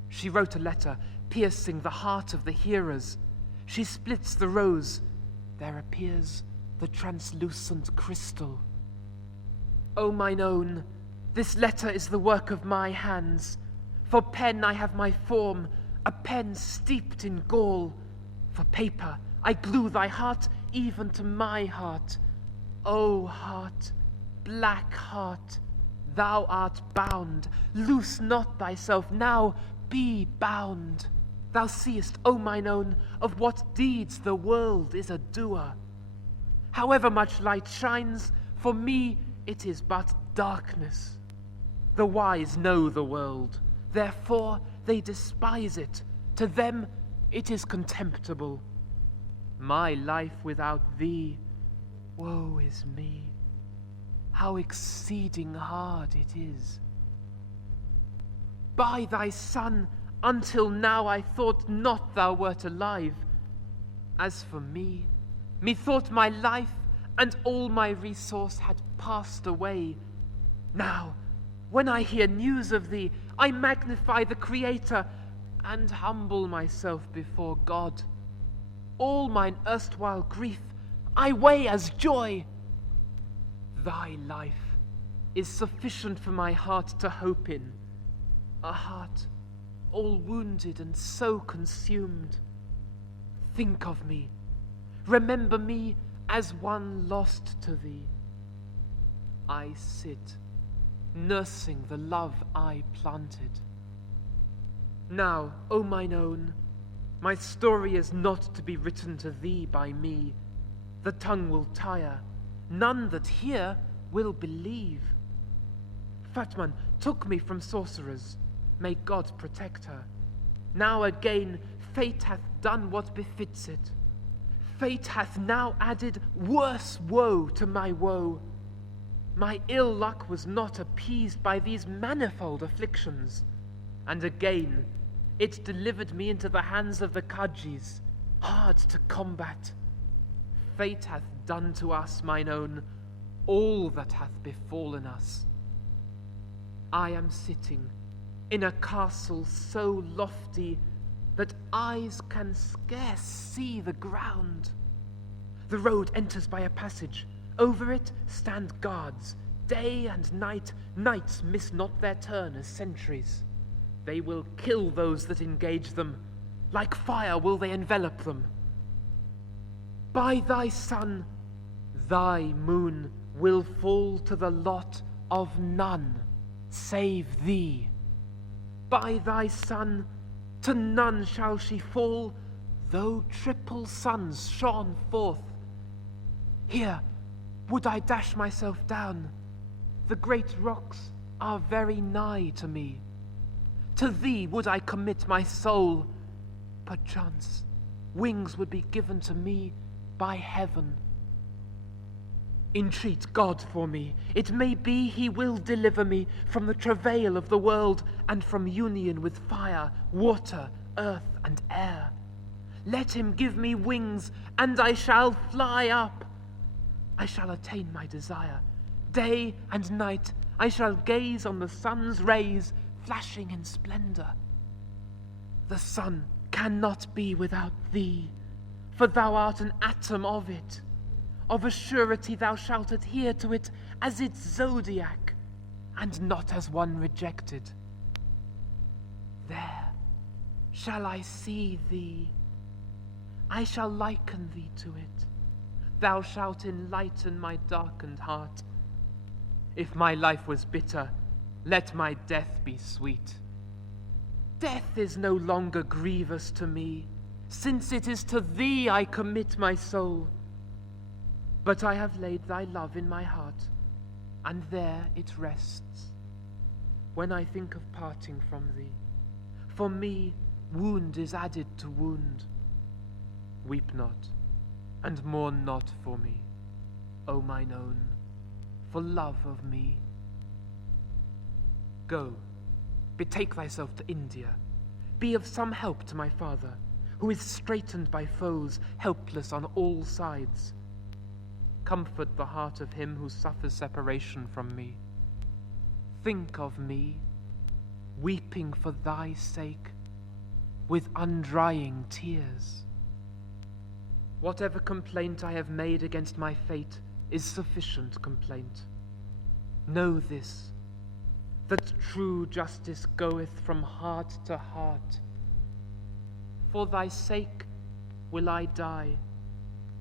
She wrote a letter piercing the heart of the hearers. She splits the rose. There appears the translucent crystal. O mine own, this letter is the work of my hands. For pen I have my form, a pen steeped in gall. For paper I glue thy heart even to my heart. O heart, black heart, thou art bound. Loose not thyself now, be bound. Thou seest, O mine own, of what deeds the world is a doer. However much light shines, for me it is but darkness. The wise know the world, therefore they despise it. To them it is contemptible. My life without thee, woe is me. How exceeding hard it is. By thy son, until now I thought not thou wert alive. As for me, methought my life and all my resource had passed away. Now, when I hear news of thee, I magnify the Creator and humble myself before God. All mine erstwhile grief I weigh as joy. Thy life is sufficient for my heart to hope in, a heart all wounded and so consumed. Think of me, remember me as one lost to thee. I sit, nursing the love I planted. Now, O mine own, my story is not to be written to thee by me. The tongue will tire, none that hear will believe. Fatman took me from sorcerers, may God protect her. Now again fate hath done what befits it. Fate hath now added worse woe to my woe. My ill luck was not appeased by these manifold afflictions, and again it delivered me into the hands of the Kajis, hard to combat. Fate hath done to us, mine own, all that hath befallen us. I am sitting in a castle so lofty that eyes can scarce see the ground. The road enters by a passage. Over it stand guards. Day and night, knights miss not their turn as sentries. They will kill those that engage them. Like fire will they envelop them. By thy sun, thy moon will fall to the lot of none save thee. By thy sun, to none shall she fall, though triple suns shone forth. Here would I dash myself down. The great rocks are very nigh to me. To thee would I commit my soul. Perchance wings would be given to me by heaven. Entreat God for me. It may be he will deliver me from the travail of the world and from union with fire, water, earth, and air. Let him give me wings, and I shall fly up. I shall attain my desire. Day and night I shall gaze on the sun's rays flashing in splendor. The sun cannot be without thee, for thou art an atom of it. Of a surety thou shalt adhere to it as its zodiac, and not as one rejected. There shall I see thee. I shall liken thee to it. Thou shalt enlighten my darkened heart. If my life was bitter, let my death be sweet. Death is no longer grievous to me, since it is to thee I commit my soul. But I have laid thy love in my heart, and there it rests. When I think of parting from thee, for me wound is added to wound. Weep not, and mourn not for me, O mine own, for love of me. Go, betake thyself to India. Be of some help to my father, who is straitened by foes, helpless on all sides. Comfort the heart of him who suffers separation from me. Think of me, weeping for thy sake, with undrying tears. Whatever complaint I have made against my fate is sufficient complaint. Know this, that true justice goeth from heart to heart. For thy sake will I die.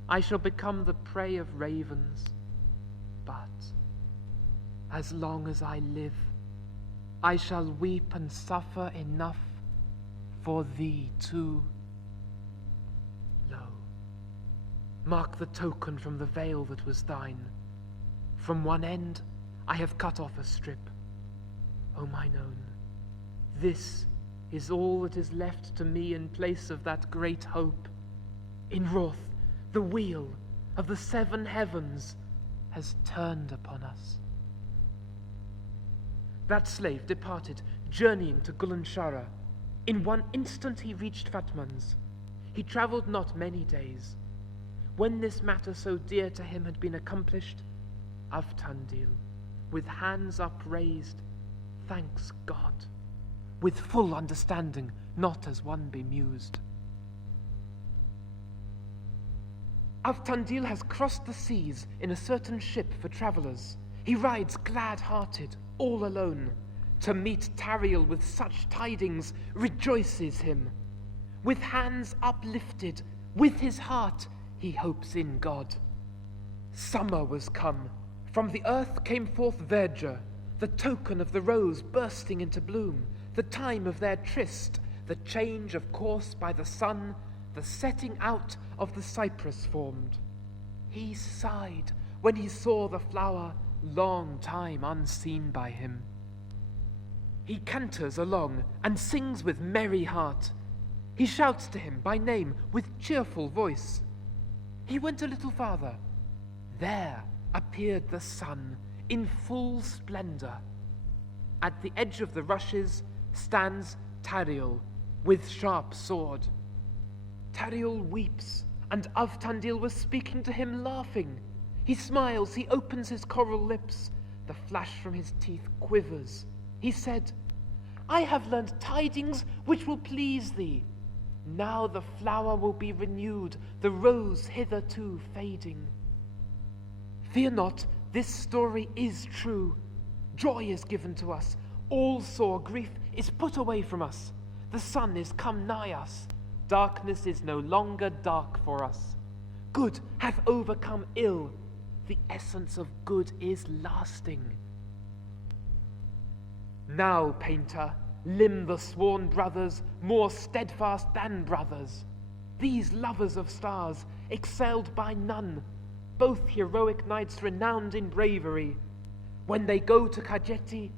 I shall become the prey of ravens. But as long as I live, I shall weep and suffer enough for thee too. Lo, mark the token from the veil that was thine. From one end I have cut off a strip. O mine own, this is all that is left to me in place of that great hope. In wrath, the wheel of the seven heavens has turned upon us. That slave departed, journeying to Gulanshara. In one instant he reached Fatman's. He travelled not many days. When this matter so dear to him had been accomplished, Avtandil, with hands upraised, thanks God, with full understanding, not as one bemused. Avtandil has crossed the seas in a certain ship for travellers. He rides glad-hearted, all alone. To meet Tariel with such tidings rejoices him. With hands uplifted, with his heart, he hopes in God. Summer was come. From the earth came forth verdure, the token of the rose bursting into bloom, the time of their tryst, the change of course by the sun, the setting out of the cypress formed. He sighed when he saw the flower, long time unseen by him. He canters along and sings with merry heart. He shouts to him by name with cheerful voice. He went a little farther. There appeared the sun in full splendor. At the edge of the rushes stands Tariel with sharp sword. Tariel weeps, and Avtandil was speaking to him laughing. He smiles, he opens his coral lips. The flash from his teeth quivers. He said, I have learned tidings which will please thee. Now the flower will be renewed, the rose hitherto fading. Fear not, this story is true. Joy is given to us. All sore grief is put away from us. The sun is come nigh us. Darkness is no longer dark for us. Good hath overcome ill. The essence of good is lasting. Now, painter, limn the sworn brothers more steadfast than brothers. These lovers of stars, excelled by none, both heroic knights renowned in bravery. When they go to Kajeti,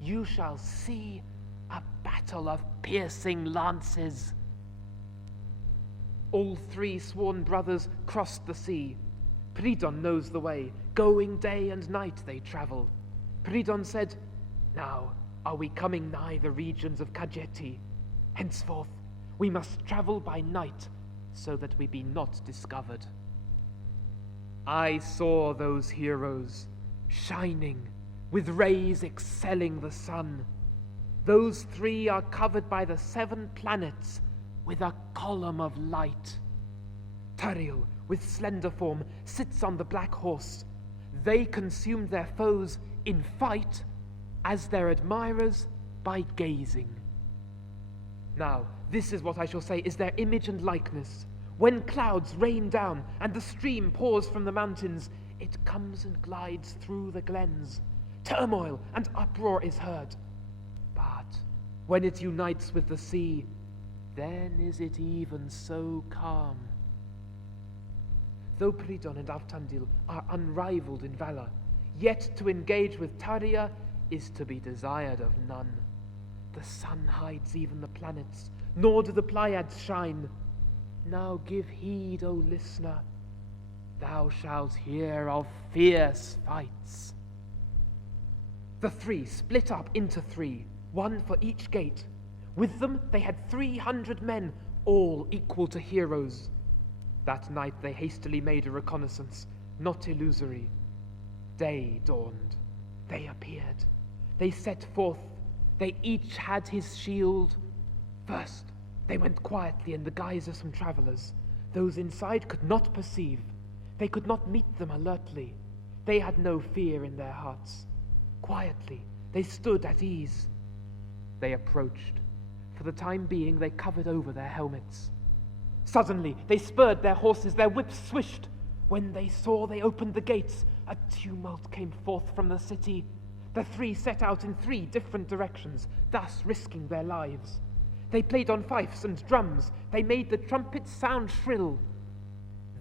you shall see a battle of piercing lances. All three sworn brothers crossed the sea. Pridon knows the way. Going day and night they travel. Pridon said, Now are we coming nigh the regions of Kajeti. Henceforth we must travel by night, so that we be not discovered. I saw those heroes, shining, with rays excelling the sun. Those three are covered by the 7 planets with a column of light. Tariel with slender form, sits on the black horse. They consumed their foes in fight, as their admirers by gazing. Now, this is what I shall say is their image and likeness. When clouds rain down and the stream pours from the mountains, it comes and glides through the glens. Turmoil and uproar is heard. But when it unites with the sea, then is it even so calm. Though Pridon and Avtandil are unrivaled in valor, yet to engage with Taria is to be desired of none. The sun hides even the planets, nor do the Pleiades shine. Now give heed, O listener, thou shalt hear of fierce fights. The three split up into three, one for each gate. With them they had 300 men, all equal to heroes. That night they hastily made a reconnaissance, not illusory. Day dawned. They appeared. They set forth. They each had his shield. First, they went quietly in the guise of some travelers. Those inside could not perceive. They could not meet them alertly. They had no fear in their hearts. Quietly, they stood at ease. They approached. For the time being, they covered over their helmets. Suddenly, they spurred their horses, their whips swished. When they saw they opened the gates, a tumult came forth from the city. The three set out in 3 different directions, thus risking their lives. They played on fifes and drums. They made the trumpets sound shrill.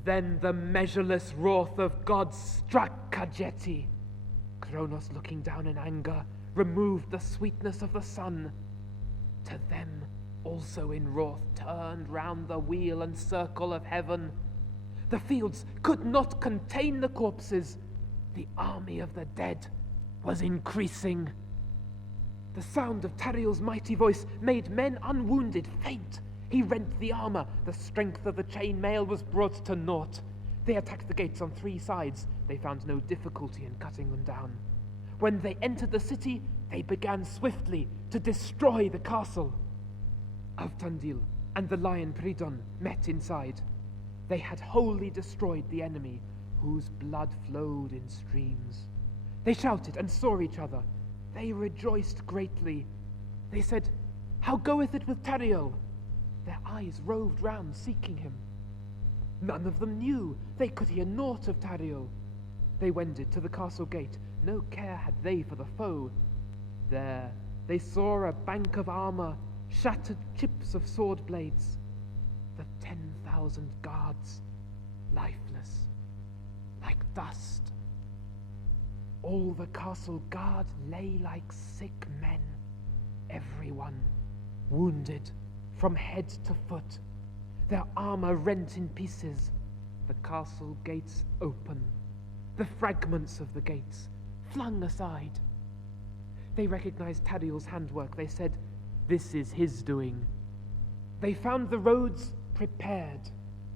Then the measureless wrath of God struck Kajeti. Kronos, looking down in anger, removed the sweetness of the sun. To them also in wrath turned round the wheel and circle of heaven. The fields could not contain the corpses. The army of the dead was increasing. The sound of Tariel's mighty voice made men unwounded faint. He rent the armor. The strength of the chain mail was brought to naught. They attacked the gates on 3 sides. They found no difficulty in cutting them down. When they entered the city, they began swiftly to destroy the castle. Avtandil and the lion Pridon met inside. They had wholly destroyed the enemy, whose blood flowed in streams. They shouted and saw each other. They rejoiced greatly. They said, "How goeth it with Tariel?" Their eyes roved round, seeking him. None of them knew. They could hear naught of Tariel. They wended to the castle gate. No care had they for the foe. There they saw a bank of armor, shattered chips of sword blades. The 10,000 guards, lifeless, like dust. All the castle guard lay like sick men, everyone wounded from head to foot, their armor rent in pieces, the castle gates open, the fragments of the gates flung aside. They recognized Tariel's handwork. They said, "This is his doing." They found the roads prepared.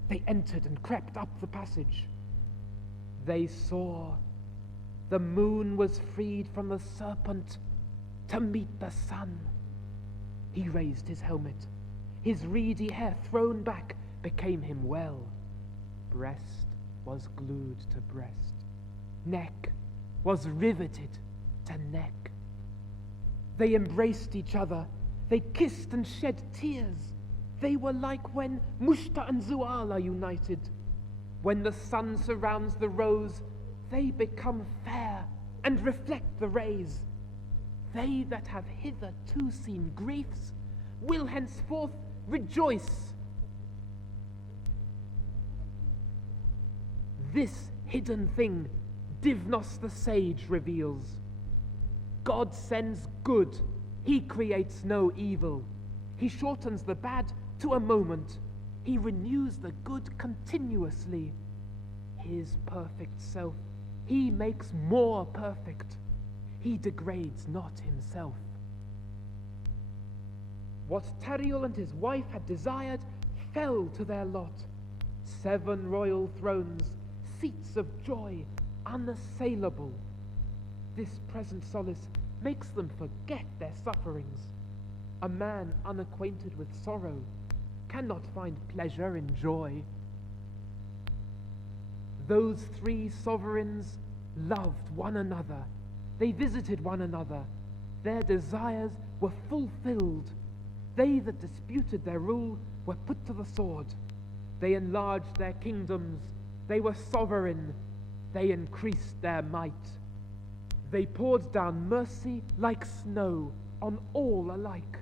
They entered and crept up the passage. They saw the moon was freed from the serpent to meet the sun. He raised his helmet. His reedy hair thrown back became him well. Breast was glued to breast. Neck was riveted to neck. They embraced each other. They kissed and shed tears. They were like when Mushta and Zual are united. When the sun surrounds the rose, they become fair and reflect the rays. They that have hitherto seen griefs will henceforth rejoice. This hidden thing Divnos the sage reveals. God sends good. He creates no evil. He shortens the bad to a moment. He renews the good continuously. His perfect self he makes more perfect. He degrades not himself. What Tariel and his wife had desired fell to their lot. 7 royal thrones, seats of joy, unassailable. This present solace makes them forget their sufferings. A man unacquainted with sorrow cannot find pleasure in joy. Those three sovereigns loved one another. They visited one another. Their desires were fulfilled. They that disputed their rule were put to the sword. They enlarged their kingdoms. They were sovereign. They increased their might. They poured down mercy like snow on all alike.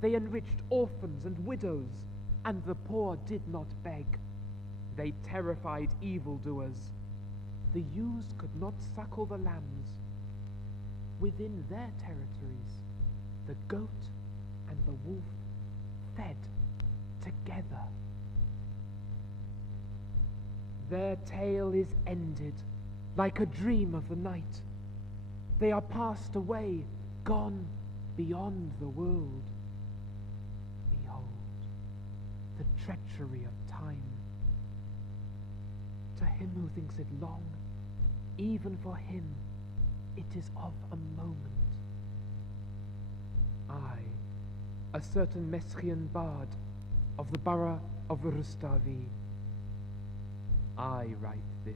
They enriched orphans and widows, and the poor did not beg. They terrified evildoers. The ewes could not suckle the lambs. Within their territories, the goat and the wolf fed together. Their tale is ended like a dream of the night. They are passed away, gone beyond the world. Behold, the treachery of time. To him who thinks it long, even for him, it is of a moment. I, a certain Meschian bard of the borough of Rustaveli, I write this.